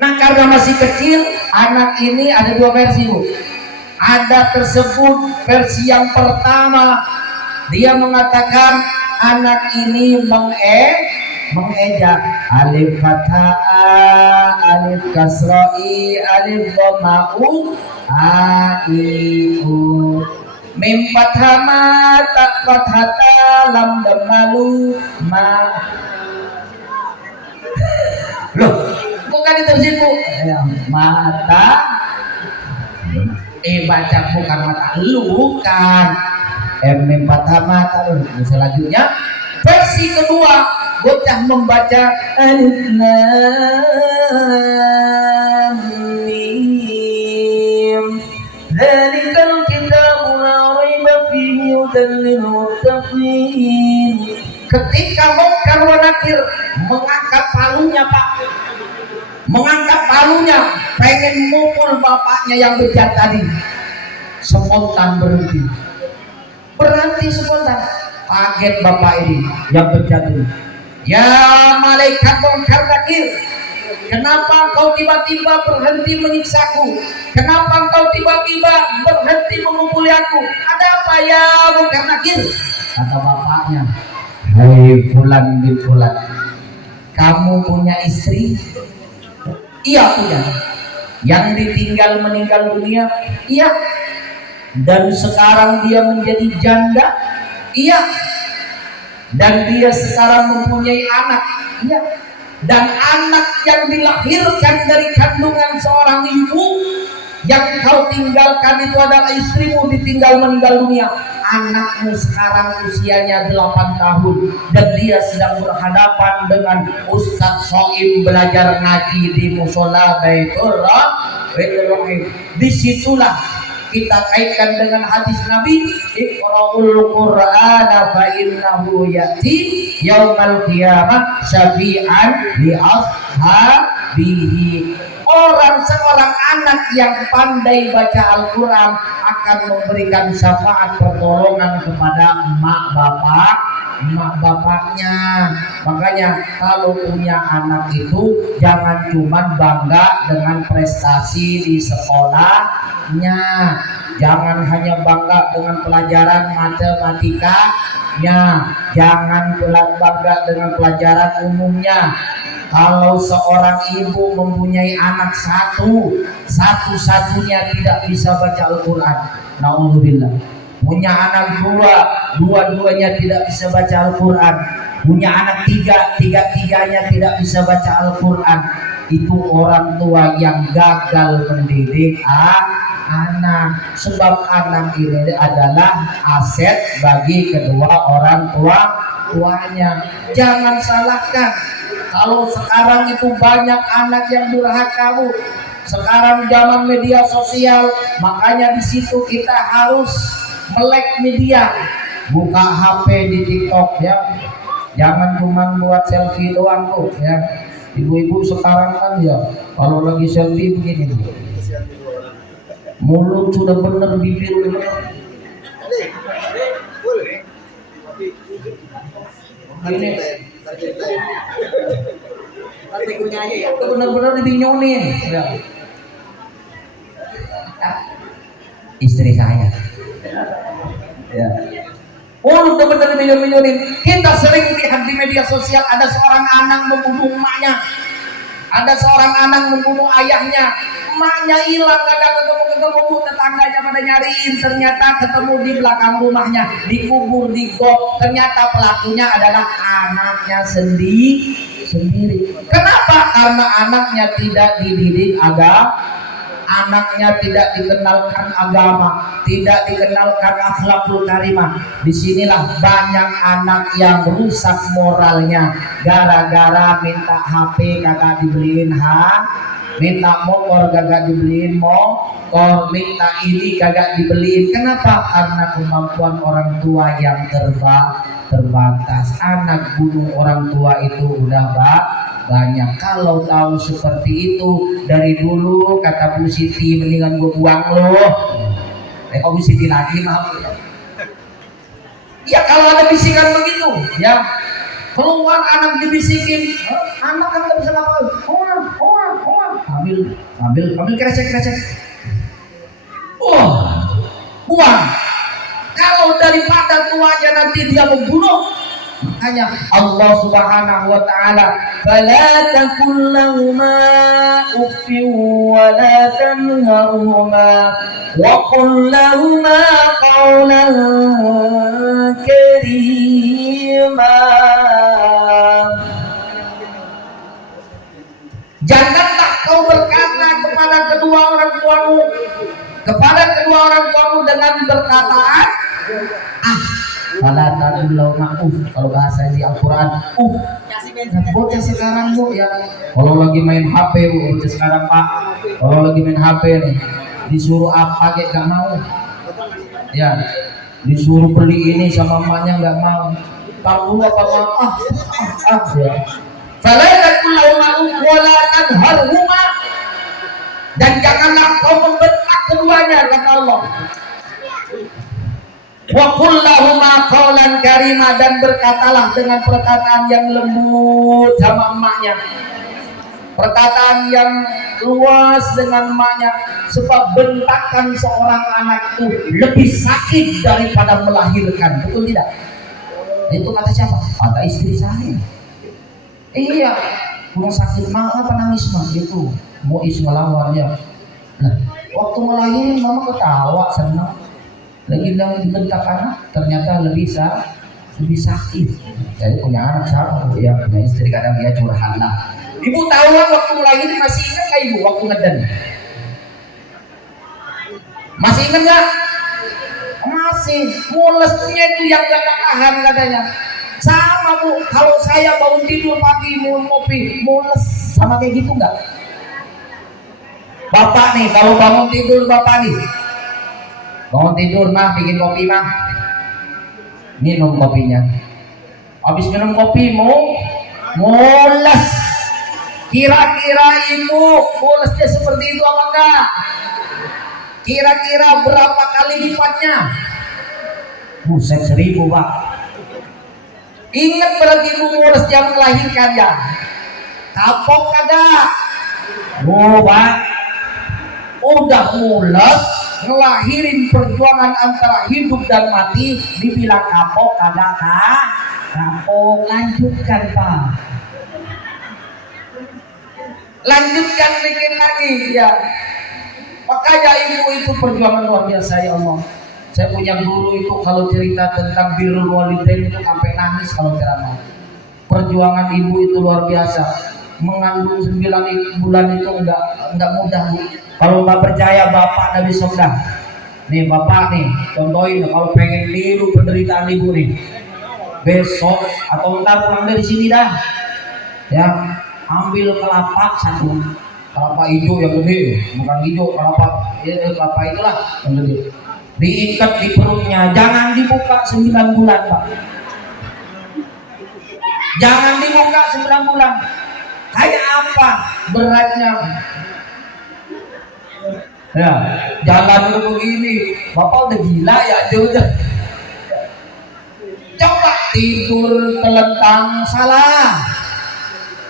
Nah karena masih kecil, anak ini ada dua versi Bu. Ada tersebut versi yang pertama, dia mengatakan anak ini mengejak alif fathah, alif kasroi, alif dhamma'u, a i u, mim fathah ma, ta fathah lam dhammalu ma. Loh bukan diterusin Bu, mata baca bukan mata lu, bukan mim fathah mata. Selanjutnya versi kedua, bocah membaca alif lam mim, dzalikal kitabu la raiba fihi hudan lil muttaqin. Ketika Munkar wa Nakir mengangkat palunya Pak, mengangkat palunya pengen mukul bapaknya yang bejat tadi, spontan berhenti spontan. Kaget bapak ini yang bejat ini. Ya malaikat Munkar Nakir, kenapa kau tiba-tiba berhenti menyiksaku? Kenapa kau tiba-tiba berhenti memukuli aku? Ada apa ya Munkar Nakir? Kata bapaknya, hai Fulan bin Fulan, kamu punya istri? Iya punya. Yang ditinggal meninggal dunia? Iya. Dan sekarang dia menjadi janda? Iya. Dan dia sekarang mempunyai anak? Iya. Dan anak yang dilahirkan dari kandungan seorang ibu Yang kau tinggalkan itu adalah istrimu ditinggal meninggal dunia. Anakmu sekarang usianya 8 tahun dan dia sedang berhadapan dengan Ustadz Soim belajar ngaji di musola Baitur Rahim. Disitulah kita kaitkan dengan hadis Nabi, Iqra'ul Qur'ana fa innahu ya'ti yaumal qiyamah syafi'an li ashabihi. Seorang anak yang pandai baca Al-Quran akan memberikan syafaat pertolongan kepada emak bapaknya. Makanya kalau punya anak itu jangan cuma bangga dengan prestasi di sekolahnya, jangan hanya bangga dengan pelajaran matematikanya, jangan bangga dengan pelajaran umumnya. Kalau seorang ibu mempunyai anak satu-satunya tidak bisa baca Al-Quran, naudzubillah. Punya anak dua-duanya tidak bisa baca Al-Quran. Punya anak tiga-tiganya tidak bisa baca Al-Quran. Itu orang tua yang gagal mendidik anak. Sebab anak ini adalah aset bagi kedua orang tuanya. Jangan salahkan. Kalau sekarang itu banyak anak yang durhaka, Bu. Sekarang zaman media sosial, makanya di situ kita harus melek media, buka HP di TikTok ya. Jangan cuma buat selfie doang, Bu ya. Ibu-ibu sekarang kan ya, kalau lagi selfie begini, Bu. Mulut sudah bener, bibir udah bener. Ini itu benar-benar dibinyonin ya. Istri saya ya. Udah benar dibinyonin. Kita sering lihat di media sosial ada seorang anak membunuh emaknya, ada seorang anak membunuh ayahnya. Emaknya hilang, kagak ketemu, tetangganya pada nyariin, ternyata ketemu di belakang rumahnya, dikubur di got. Ternyata pelakunya adalah anaknya sendiri. Kenapa? Karena anaknya tidak dididik anaknya tidak dikenalkan agama, tidak dikenalkan akhlakul karimah. Disinilah banyak anak yang rusak moralnya gara-gara minta HP kagak dibeliin, minta motor kagak dibeliin motor, minta ini kagak dibeliin. Kenapa? Karena kemampuan orang tua yang terbatas. Anak bunuh orang tua itu udah banyak. Kalau tahu seperti itu dari dulu, kata Bu Siti, mendingan gue buang loh. Kok Bu Siti lagi, maaf ya. Kalau ada bisikan begitu ya, keluar anak dibisikin, anak kan bisa ngapa? Ambil krecek. Buang. Kalau daripada tuanya nanti dia membunuh, makanya Allah Subhanahu wa taala, fala taqul lahumā uffin wa la tanharhumā wa qul lahumā qawlan karīmā. Janganlah kau berkata kepada kedua orang tuamu dengan berkataan fala taqul ma'uf. Kalau bahasa di Al-Quran, bocah sekarang, Bu ya, kalau lagi main HP, Bu, bocah sekarang, Pak, kalau lagi main HP nih, disuruh apa kayak gak mau ya, disuruh beli ini sama emaknya gak mau, kalau apa mau ya. Fala taqul ma'uf wa la tanharhumā, dan janganlah kau membentak keduanya, kata Allah. Wa qul lahumā qawlan karīmā, dan berkatalah dengan perkataan yang lembut sama emaknya, perkataan yang luas dengan emaknya. Sebab bentakan seorang anak itu lebih sakit daripada melahirkan, betul tidak? Itu kata siapa? Kata istri saya. Iya, kurang sakit mah apa nangis mah itu mau ngelawan ya. Nah, waktu ngelahirin mama ketawa senang. Lagi bilang dibentak anak, ternyata lebih sakit. Jadi punya anak sama, Bu ya, punya istri kadang dia curhat lah. Ibu tahu kan waktu melahirkan, masih ingat nggak Ibu waktu ngeden? Masih ingat nggak? Masih. Mulesnya itu yang gak tahan katanya. Sama Bu, kalau saya bangun tidur pagi mau ngopi, mules sama kayak gitu nggak? Bapak nih, kalau bangun tidur bapak nih, bangun tidur mah bikin kopi mah, minum kopinya. Habis minum kopi mau mules. Kira-kira ibu mulesnya seperti itu apa enggak? Kira-kira berapa kali lipatnya? Buset, 1000 Pak. Ingat berarti ibu mules jam melahirkan ya? Kapok kagak? Oh Pak, udah mules ngelahirin perjuangan antara hidup dan mati, dibilang kapok kagak Kak? Kapok. Lanjutkan Pak, lanjutkan bikin lagi ya. Makanya ibu itu perjuangan luar biasa ya Allah. Saya punya guru itu kalau cerita tentang birrul walidain itu sampai nangis kalau ceramah. Perjuangan ibu itu luar biasa. Mengandung 9 bulan itu enggak mudah Bu. Kalau nggak percaya bapak dan bisa udah. Nih bapak nih, contohin kalau pengen niru penderitaan ibu nih. Besok atau ntar pulang dari sini dah. Ya, ambil kelapa satu, kelapa hijau yang gede, bukan hijau, kelapa itulah yang gede, diikat di perutnya, jangan dibuka 9 bulan Pak, jangan dibuka 9 bulan. Kayak apa beratnya ya, jalan dulu begini, bapak udah gila ya, udah coba tidur telentang salah,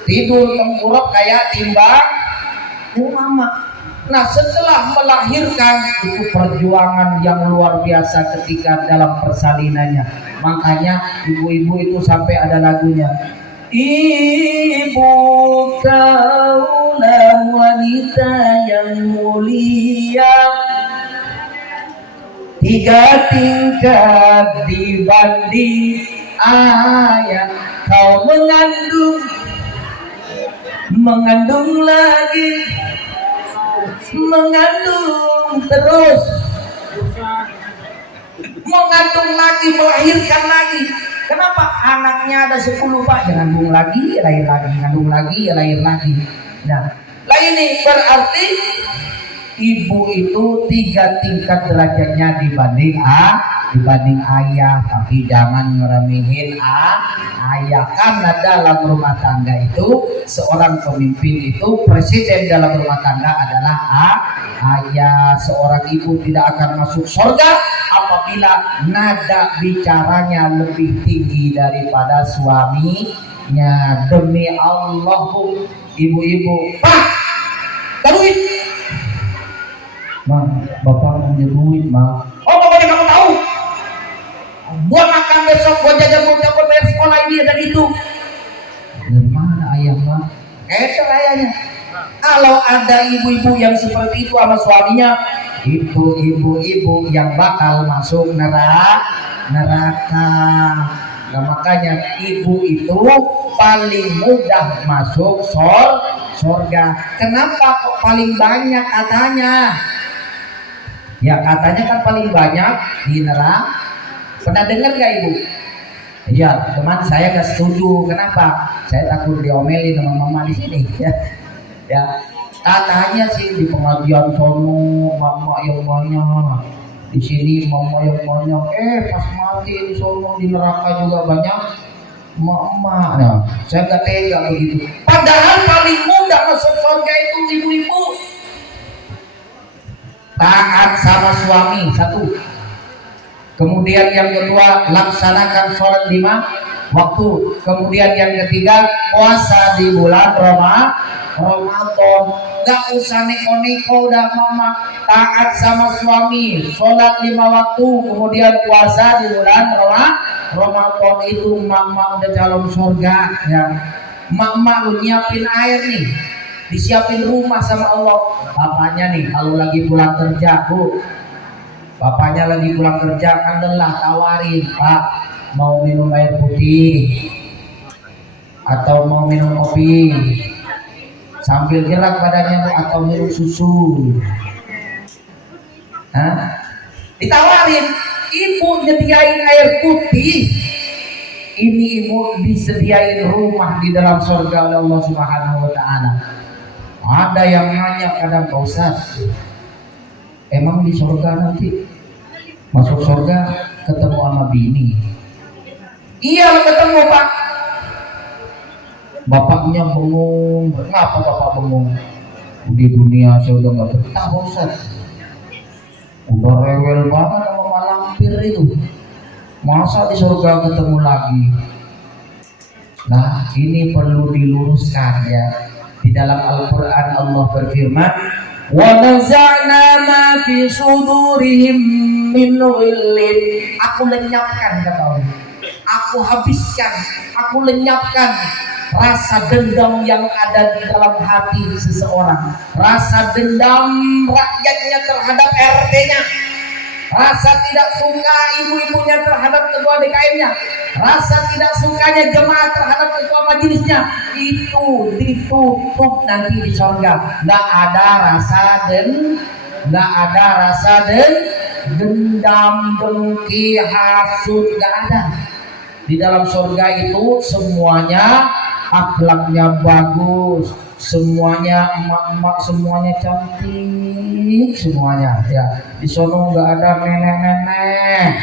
tidur tengkurap kayak timbang mama. Nah setelah melahirkan itu perjuangan yang luar biasa ketika dalam persalinannya. Makanya ibu-ibu itu sampai ada lagunya, ibu kaulah wanita yang mulia, 3 tingkat dibanding ayah, kau mengandung lagi, mengandung terus, mengandung lagi, melahirkan lagi. Kenapa? Anaknya ada 10 Pak, jangan ngandung lagi, lahir lagi, ngandung lagi, lahir lagi. Nah, ini berarti ibu itu 3 tingkat derajatnya dibanding ayah, tapi jangan ngeremehin ayah, karena dalam rumah tangga itu seorang pemimpin itu presiden dalam rumah tangga adalah ayah. Seorang ibu tidak akan masuk surga apabila nada bicaranya lebih tinggi daripada suaminya. Demi Allah Bu, ibu-ibu, Pak, duit, Ma, bapak punya duit Ma. Oh pokoknya kamu tahu, buat makan besok, buat jajan, buat bayar sekolah ini dan itu. Dari mana ayah Mah? Itu ayahnya. Kalau ada ibu-ibu yang seperti itu sama suaminya, itu ibu-ibu yang bakal masuk neraka. Nah makanya ibu itu paling mudah masuk surga. Kenapa kok paling banyak katanya? Ya katanya kan paling banyak di neraka. Pernah dengar gak Ibu? Iya, teman saya gak setuju. Kenapa? Saya takut diomelin sama mama di sini. Ya, katanya sih di pengajian sono mama yang banyak, di sini mama yang banyak. Pas mati di sono di neraka juga banyak mama. Nah, saya gak tega begitu. Padahal paling mudah masuk surga itu ibu-ibu. Taat sama suami, 1. Kemudian yang kedua, laksanakan sholat 5 waktu. Kemudian yang ketiga, puasa di bulan Ramadan. Gak usah neko-neko udah mama. Taat sama suami, sholat 5 waktu, kemudian puasa di bulan Ramadan. Itu mama udah calon surga ya. Mama lu nyiapin air nih, disiapin rumah sama Allah. Bapaknya nih kalau lagi pulang kerja, Bu, bapaknya lagi pulang kerja, kandelah tawarin, Pak mau minum air putih atau mau minum kopi sambil gerak badannya, atau minum susu. Hah? Ditawarin, ibu nyediain air putih, ini ibu disediain rumah di dalam surga oleh Allah Subhanahu wa taala. Ada yang nanya kadang, Pak Ustaz, emang di surga nanti masuk surga ketemu sama bini? Iya ketemu Pak. Bapaknya bengong. Kenapa bapak bengong? Di dunia saya udah gak betah Pak Ustaz, udah rewel banget sama malampir itu, masa di surga ketemu lagi? Nah ini perlu diluruskan ya. Di dalam Al-Quran Allah berfirman, wa naza'na ma fi sudurihim min ghillin. Aku lenyapkan, kata Allah, aku habiskan, aku lenyapkan rasa dendam yang ada di dalam hati seseorang, rasa dendam rakyatnya terhadap RT-nya, rasa tidak suka ibu-ibunya terhadap ketua DKM-nya, rasa tidak sukanya jemaah terhadap ketua majelisnya, itu ditutup nanti di surga. Nggak ada rasa dendam, dengki, hasud, nggak ada. Di dalam surga itu semuanya akhlaknya bagus, semuanya emak-emak, semuanya cantik, semuanya ya. Di sono nggak ada nenek-nenek,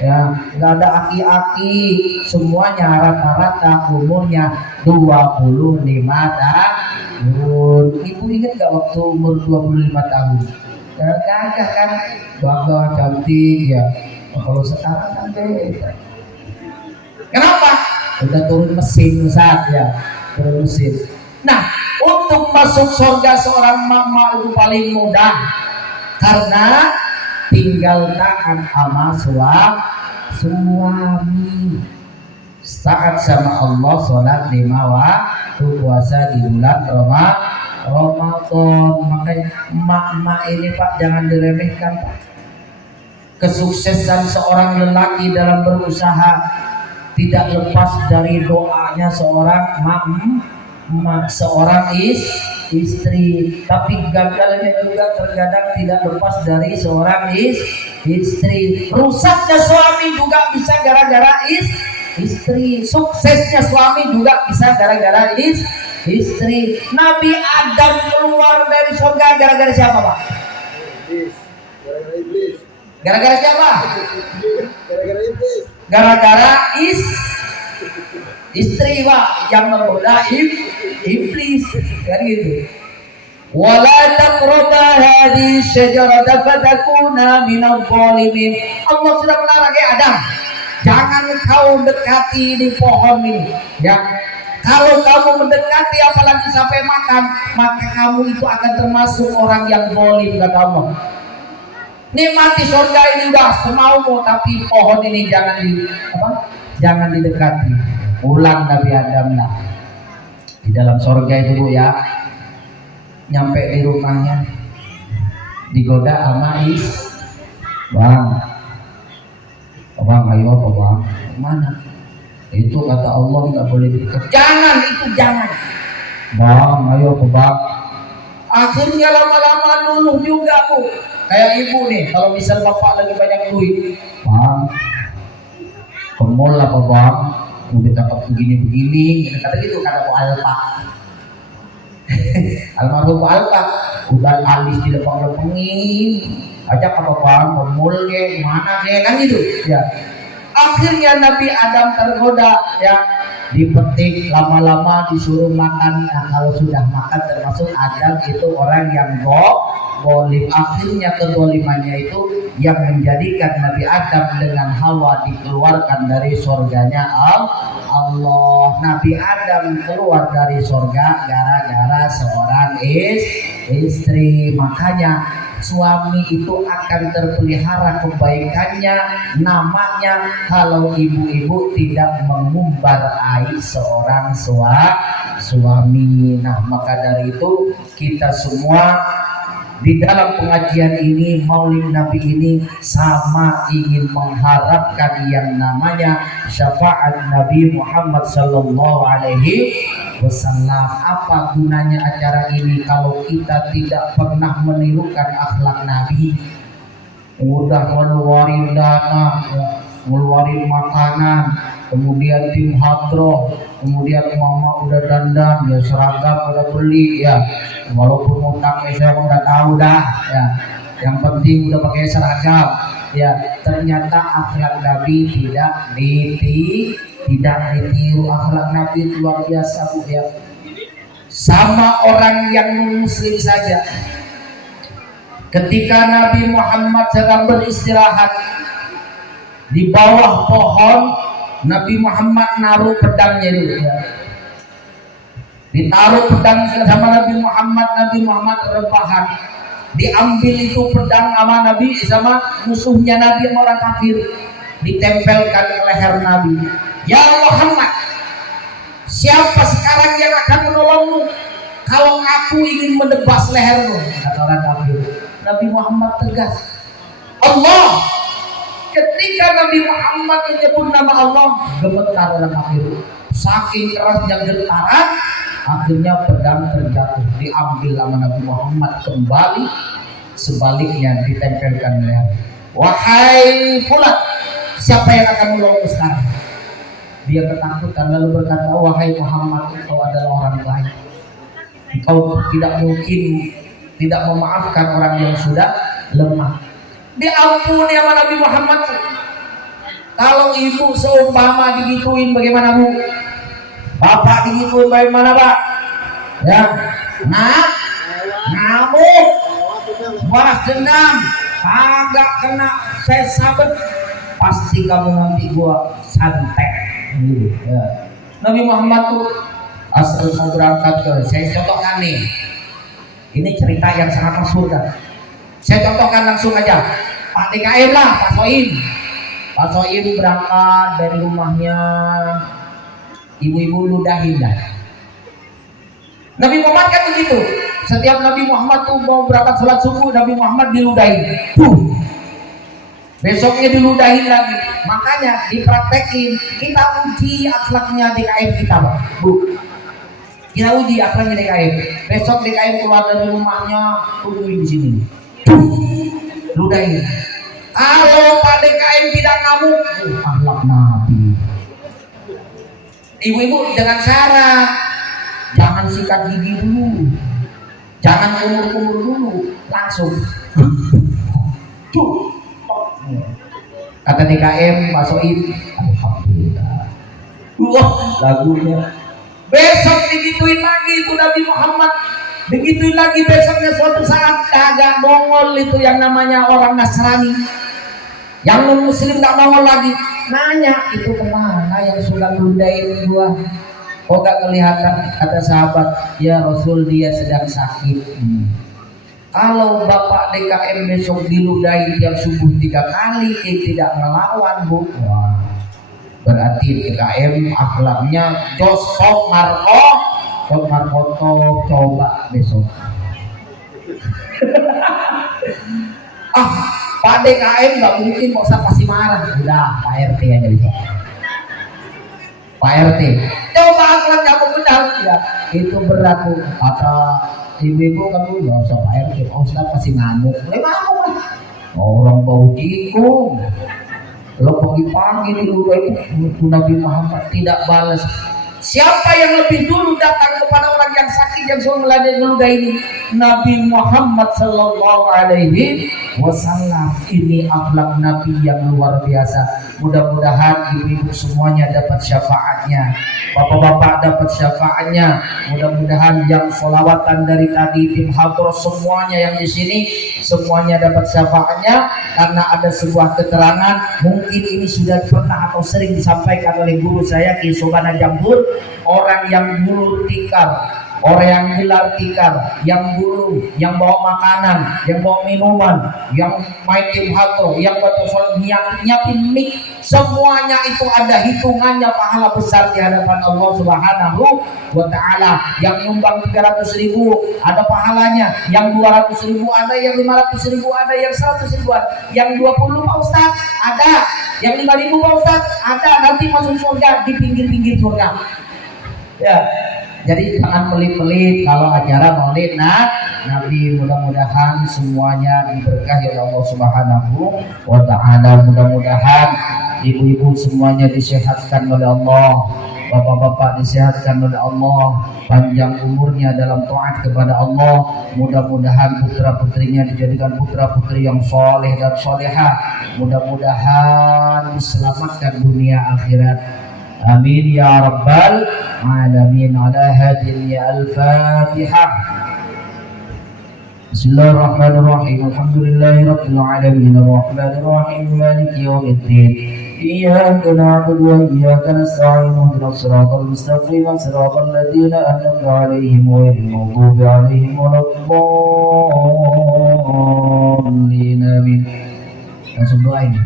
ya, nggak ada aki-aki, semuanya rata-rata umurnya 25 tahun. Ibu ingat nggak waktu umur 25 tahun? Gagah kan, bangga, cantik ya. Kalau sekarang kan beda. Kenapa? Udah turun mesin Ustaz ya, turun mesin. Nah, untuk masuk surga seorang mama itu paling mudah, karena tinggal taat sama suami, taat sama Allah, sholat 5 waktu, puasa di bulan Ramadan. Makanya emak-emak ini Pak jangan diremehkan Pak. Kesuksesan seorang lelaki dalam berusaha tidak lepas dari doanya seorang seorang istri, tapi gagalnya juga terkadang tidak lepas dari seorang istri. Rusaknya suami juga bisa gara-gara istri, suksesnya suami juga bisa gara-gara istri. Nabi Adam keluar dari surga gara-gara siapa Pak? Iblis. Gara-gara siapa? Gara-gara iblis. Gara-gara istri Pak yang menggoda iblis, kan gitu. Wala taqrabu hadhihi syajarata fatakuna minadh dhalimin. Allah sudah melarang Adam, jangan kau dekati di pohon ini ya. Kalau kamu mendekati apalagi sampai makan, maka kamu itu akan termasuk orang yang zalim, kata Allah. Nikmati surga ini udah semaumu, tapi pohon ini jangan didekati. Ulang Nabi Adam lah di dalam surga itu Bu ya. Nyampe di rumahnya digoda sama bang, ayo bang, mana? Itu kata Allah nggak boleh dekat. Jangan, itu jangan. Bang, ayo bang. Akhirnya lama-lama luluh juga Bu. Kayak ibu nih, kalau misal bapak lagi banyak duit, bang, ke mall apa bang, udah dapat begini-begini, kata gitu, kata Bu Alpa. Almarhum Bu Alpa, udah alis dilepeng-lepengin, ajak apa bang, ke mall ke, mana ke, kan gitu, ya. Akhirnya Nabi Adam tergoda, ya, dipetik, lama-lama disuruh makan. Nah, kalau sudah makan termasuk Adam itu orang yang zalim. Akhirnya kedolimannya itu yang menjadikan Nabi Adam dengan Hawa dikeluarkan dari surganya Allah. Nabi Adam keluar dari surga gara-gara seorang istri. Makanya suami itu akan terpelihara kebaikannya, namanya kalau ibu-ibu tidak mengumbar aib seorang suami. Nah, maka dari itu kita semua di dalam pengajian ini, Maulid Nabi ini, sama ingin mengharapkan yang namanya syafaat Nabi Muhammad sallallahu alaihi wasallam. Apa gunanya acara ini kalau kita tidak pernah menirukan akhlak Nabi? udah ngeluarin dana, ya, ngeluarin makanan, kemudian tim hadroh, kemudian mama udah dandan, ya seragam udah beli, ya walaupun utang saya nggak tahu dah, ya yang penting udah pakai seragam, ya ternyata akhlak Nabi tidak ditiru. Akhlak Nabi luar biasa Bu, ya. Sama orang yang muslim saja, ketika Nabi Muhammad sedang beristirahat di bawah pohon, Nabi Muhammad naruh pedangnya dulu, ya. Ditaruh pedang sama Nabi Muhammad rebahan. Diambil itu pedang sama Nabi, sama musuhnya Nabi yang orang kafir, ditempelkan ke leher Nabi. Ya Muhammad, siapa sekarang yang akan menolongmu kalau aku ingin menebas lehermu? Kata orang kafir. Nabi Muhammad tegas, Allah. Ketika Nabi Muhammad menyebut nama Allah, gemetar orang kafir. Saking kerasnya getaran, akhirnya pedang terjatuh, diambil sama Nabi Muhammad kembali, sebaliknya ditempelkan leher. Wahai fulan, siapa yang akan menolongmu sekarang? Dia ketakutan lalu berkata, wahai Muhammad, engkau adalah orang baik, engkau tidak mungkin tidak memaafkan orang yang sudah lemah. Diampuni sama Nabi Muhammad. Kalau ibu seumpama digituin bagaimana Bu? Bapak digituin bagaimana Pak? Ya, ngamuk, balas dendam, kagak kena saya sabet, pasti kamu nanti gua santet. Ya. Nabi Muhammad tuh asal mau berangkat ke, saya contohkan nih. Ini cerita yang sangat masyhur kan. Saya contohkan langsung aja. Pak DKM lah, Pak Soim. Pak Soim berangkat dari rumahnya, ibu-ibu ludahin dah. Nabi Muhammad kan begitu. Setiap Nabi Muhammad tuh mau berangkat sholat subuh, Nabi Muhammad diludahin. Besoknya diludahin lagi. Makanya dipraktekin. Kita uji akhlaknya DKM kita, Bu. Kita uji akhlaknya DKM. Besok DKM keluar dari rumahnya, tungguin di sini. Ludahin. Kalau Pak DKM tidak ngamuk, akhlak Nabi. Ibu-ibu dengan syarat, jangan sikat gigi dulu, jangan kumur-kumur dulu, langsung. Kata DKM, Pak Soim, alhamdulillah. Wah, lagunya. Besok digituin lagi itu Nabi Muhammad, digituin lagi besoknya suatu saat kagak mongol itu yang namanya orang Nasrani, yang non Muslim nggak mongol lagi. Nanya, itu kemana yang sudah ludahin gua? Kok gak kelihatan? Kata sahabat, ya Rasul dia sedang sakit. Kalau Bapak DKM besok diludahi tiap subuh 3 kali, tidak melawan Bu. Wah, berarti DKM akhlaknya jos sok markoto, coba besok. Pak DKM nggak mungkin kok saya pasti marah. Udah Pak RT aja bisa. Pak RT, coba akhlak kamu benar ya. Itu berlaku kata ibu kamu nggak usah Pak RT. Oh Ustaz pasti ngamuk. Boleh ngamuk lah. Orang bau tikung. Lo pagi-pagi di luar itu Nabi Muhammad tidak balas. Siapa yang lebih dulu datang kepada orang yang sakit yang suruh meludahi ini? Nabi Muhammad Sallallahu Alaihi Wasallam. Ini akhlak Nabi yang luar biasa. Mudah-mudahan ibu-ibu semuanya dapat syafaatnya, bapak-bapak dapat syafaatnya. Mudah-mudahan yang sholawatan dari tadi tim hadroh semuanya yang di sini semuanya dapat syafaatnya, karena ada sebuah keterangan mungkin ini sudah pernah atau sering disampaikan oleh guru saya Ki Sobana Jambul. Orang yang bulur tikar, orang yang gelar tikar, yang bulung, yang bawa makanan, yang bawa minuman, yang main tim hadroh, yang betul nyiapin mic, semuanya itu ada hitungannya pahala besar di hadapan Allah Subhanahu wa Ta'ala. Yang nyumbang 300.000 ada pahalanya, yang 200.000 ada, yang 500.000 ada, yang 100.000 ada, yang 20 Pak Ustaz ada, yang 5.000 Pak Ustaz ada. Nanti masuk surga di pinggir-pinggir surga. Ya, Jadi jangan pelit-pelit kalau acara Maulid Nabi. Mudah-mudahan semuanya diberkahi oleh Allah Subhanahu wa taala. Mudah-mudahan ibu-ibu semuanya disehatkan oleh Allah, bapak-bapak disehatkan oleh Allah, panjang umurnya dalam taat kepada Allah. Mudah-mudahan putra-putrinya dijadikan putra-putri yang soleh dan solehah. Mudah-mudahan diselamatkan dunia akhirat. Amin ya rabbal alamin. Ala hadhihi al-Fatihah. Bismillahirrahmanirrahim. Alhamdulillahirabbil alamin. Arrahmanir rahim. Maliki yaumiddin. إياك نعبد وإياك نستعين اهدنا الصراط المستقيم صراط الذين أنعمت عليهم غير المغضوب عليهم ولا الضالين آمين. Langsung doain.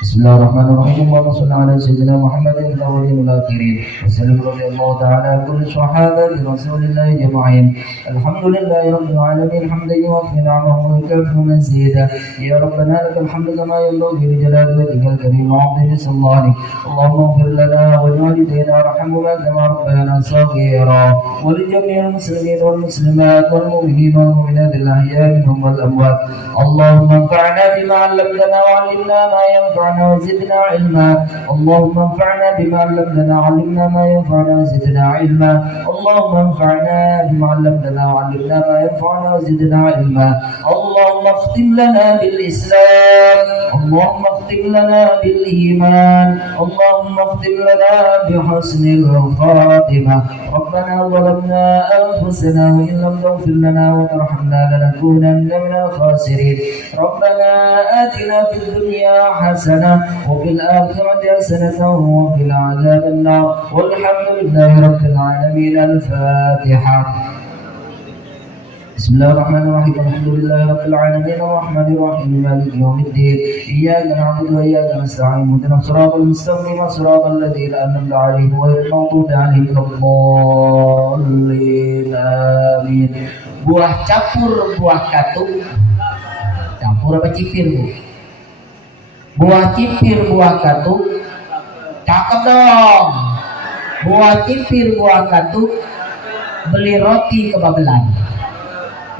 Bismillahirrahmanirrahim. Allahumma shalli ala sayyidina Muhammadin fil awwalin wal akhirin. Wassallam radhiyallahu ta'ala an kulli sahabati rasulillahi jama'in. Alhamdulillahi rabbil alamin hamdan yuwaffi ni'amahu wa yukafi mazidah. Ya rabbana lakal hamdu kama yanbaghi li jalali wajhikal karim wa 'azimi sultanik. Allahumma ighfir lana wa liwalidayna warhamhuma kama rabbayana shaghira. Wa li jami'il muslimin wal muslimat wal mu'minin wal mu'minat al ahya'i minhum wal amwat. Allahumma anfa'na bima 'allamtana wa 'allimna ma yanfa'una وزدنا علما. اللهم انفعنا بما علمتنا وعلمنا ما ينفعنا وزدنا علما. اللهم انفعنا بما علمتنا وعلمنا ما ينفعنا وزدنا علما. اللهم اختم لنا بالإسلام. اللهم اختم لنا بالإيمان. اللهم اختم لنا بحسن الخاتمة. ربنا ظلمنا أنفسنا وإن لم تغفر لنا وترحمنا لنكونن من الخاسرين. ربنا آتنا في الدنيا حسنة وفي الآخرة حسنة وقنا عذاب النار. والحمد لله رب العالمين. الفاتحة. بسم الله الرحمن الرحيم. الحمد لله رب العالمين الرحمن الرحيم مالك يوم الدين. إياك نعبد وإياك نستعين اهدنا الصراط المستقيم صراط الذين أنعمت عليهم غير المغضوب عليهم ولا الضالين آمين. Buah capur, buah katuk. Campur apa cipir, Bu? Buah cipir, buah katuk. Cakep dong. Buah cipir, buah katuk. Beli roti kebabelan.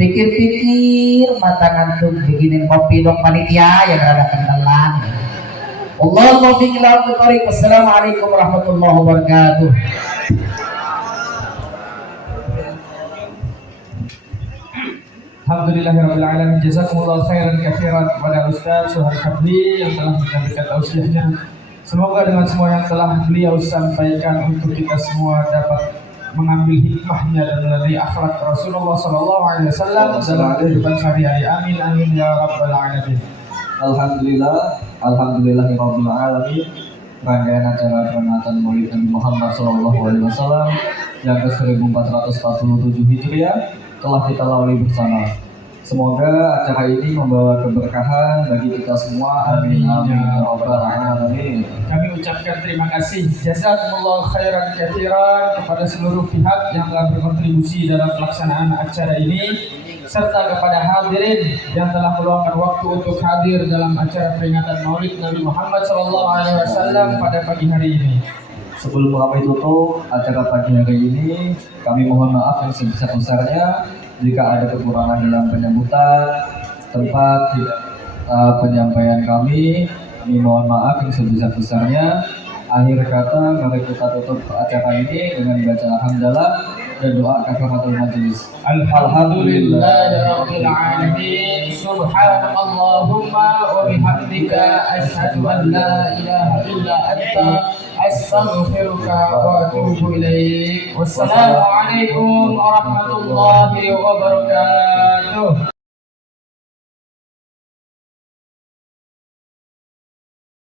Pikir-pikir mata ngantuk bikinin kopi dong panitia yang rada kentelan. Allahumma fiqil al-tariq. Wassalamualaikum warahmatullahi wabarakatuh. Alhamdulillahirabbil alamin. Jazakumullah khairan katsiran kepada Ustaz Suhar Syafli yang telah menyampaikan tausiahnya. Semoga dengan semua yang telah beliau sampaikan untuk kita semua dapat mengambil hikmahnya dan melalui akhlak Rasulullah SAW dalam kehidupan sehari-hari. Amin amin ya rabbal alamin. Alhamdulillahirabbil alamin. Rangkaian acara peringatan Maulid Nabi Muhammad SAW yang ke-1447 Hijriah telah kita lalui bersama. Semoga acara ini membawa keberkahan bagi kita semua. Amin amin ya rabbal alamin. Kami ucapkan terima kasih jazakumullah khairan katsiran kepada seluruh pihak yang telah berkontribusi dalam pelaksanaan acara ini, serta kepada hadirin yang telah meluangkan waktu untuk hadir dalam acara peringatan Maulid Nabi Muhammad SAW pada pagi hari ini. Sebelum kami tutup acara pagi hari ini, kami mohon maaf yang sebesar-besarnya jika ada kekurangan dalam penyambutan tempat penyampaian kami. Kami mohon maaf yang sebesar-besarnya. Akhir kata, mari kita tutup acara ini dengan baca alhamdulillah dan doa kafaratul majelis. Alhamdulillahirabbil alamin. Subhanallahumma wa bihamdika asyhadu an la ilaha illa anta astaghfiruka wa atubu ilaik. Wassalamualaikum warahmatullahi wabarakatuh.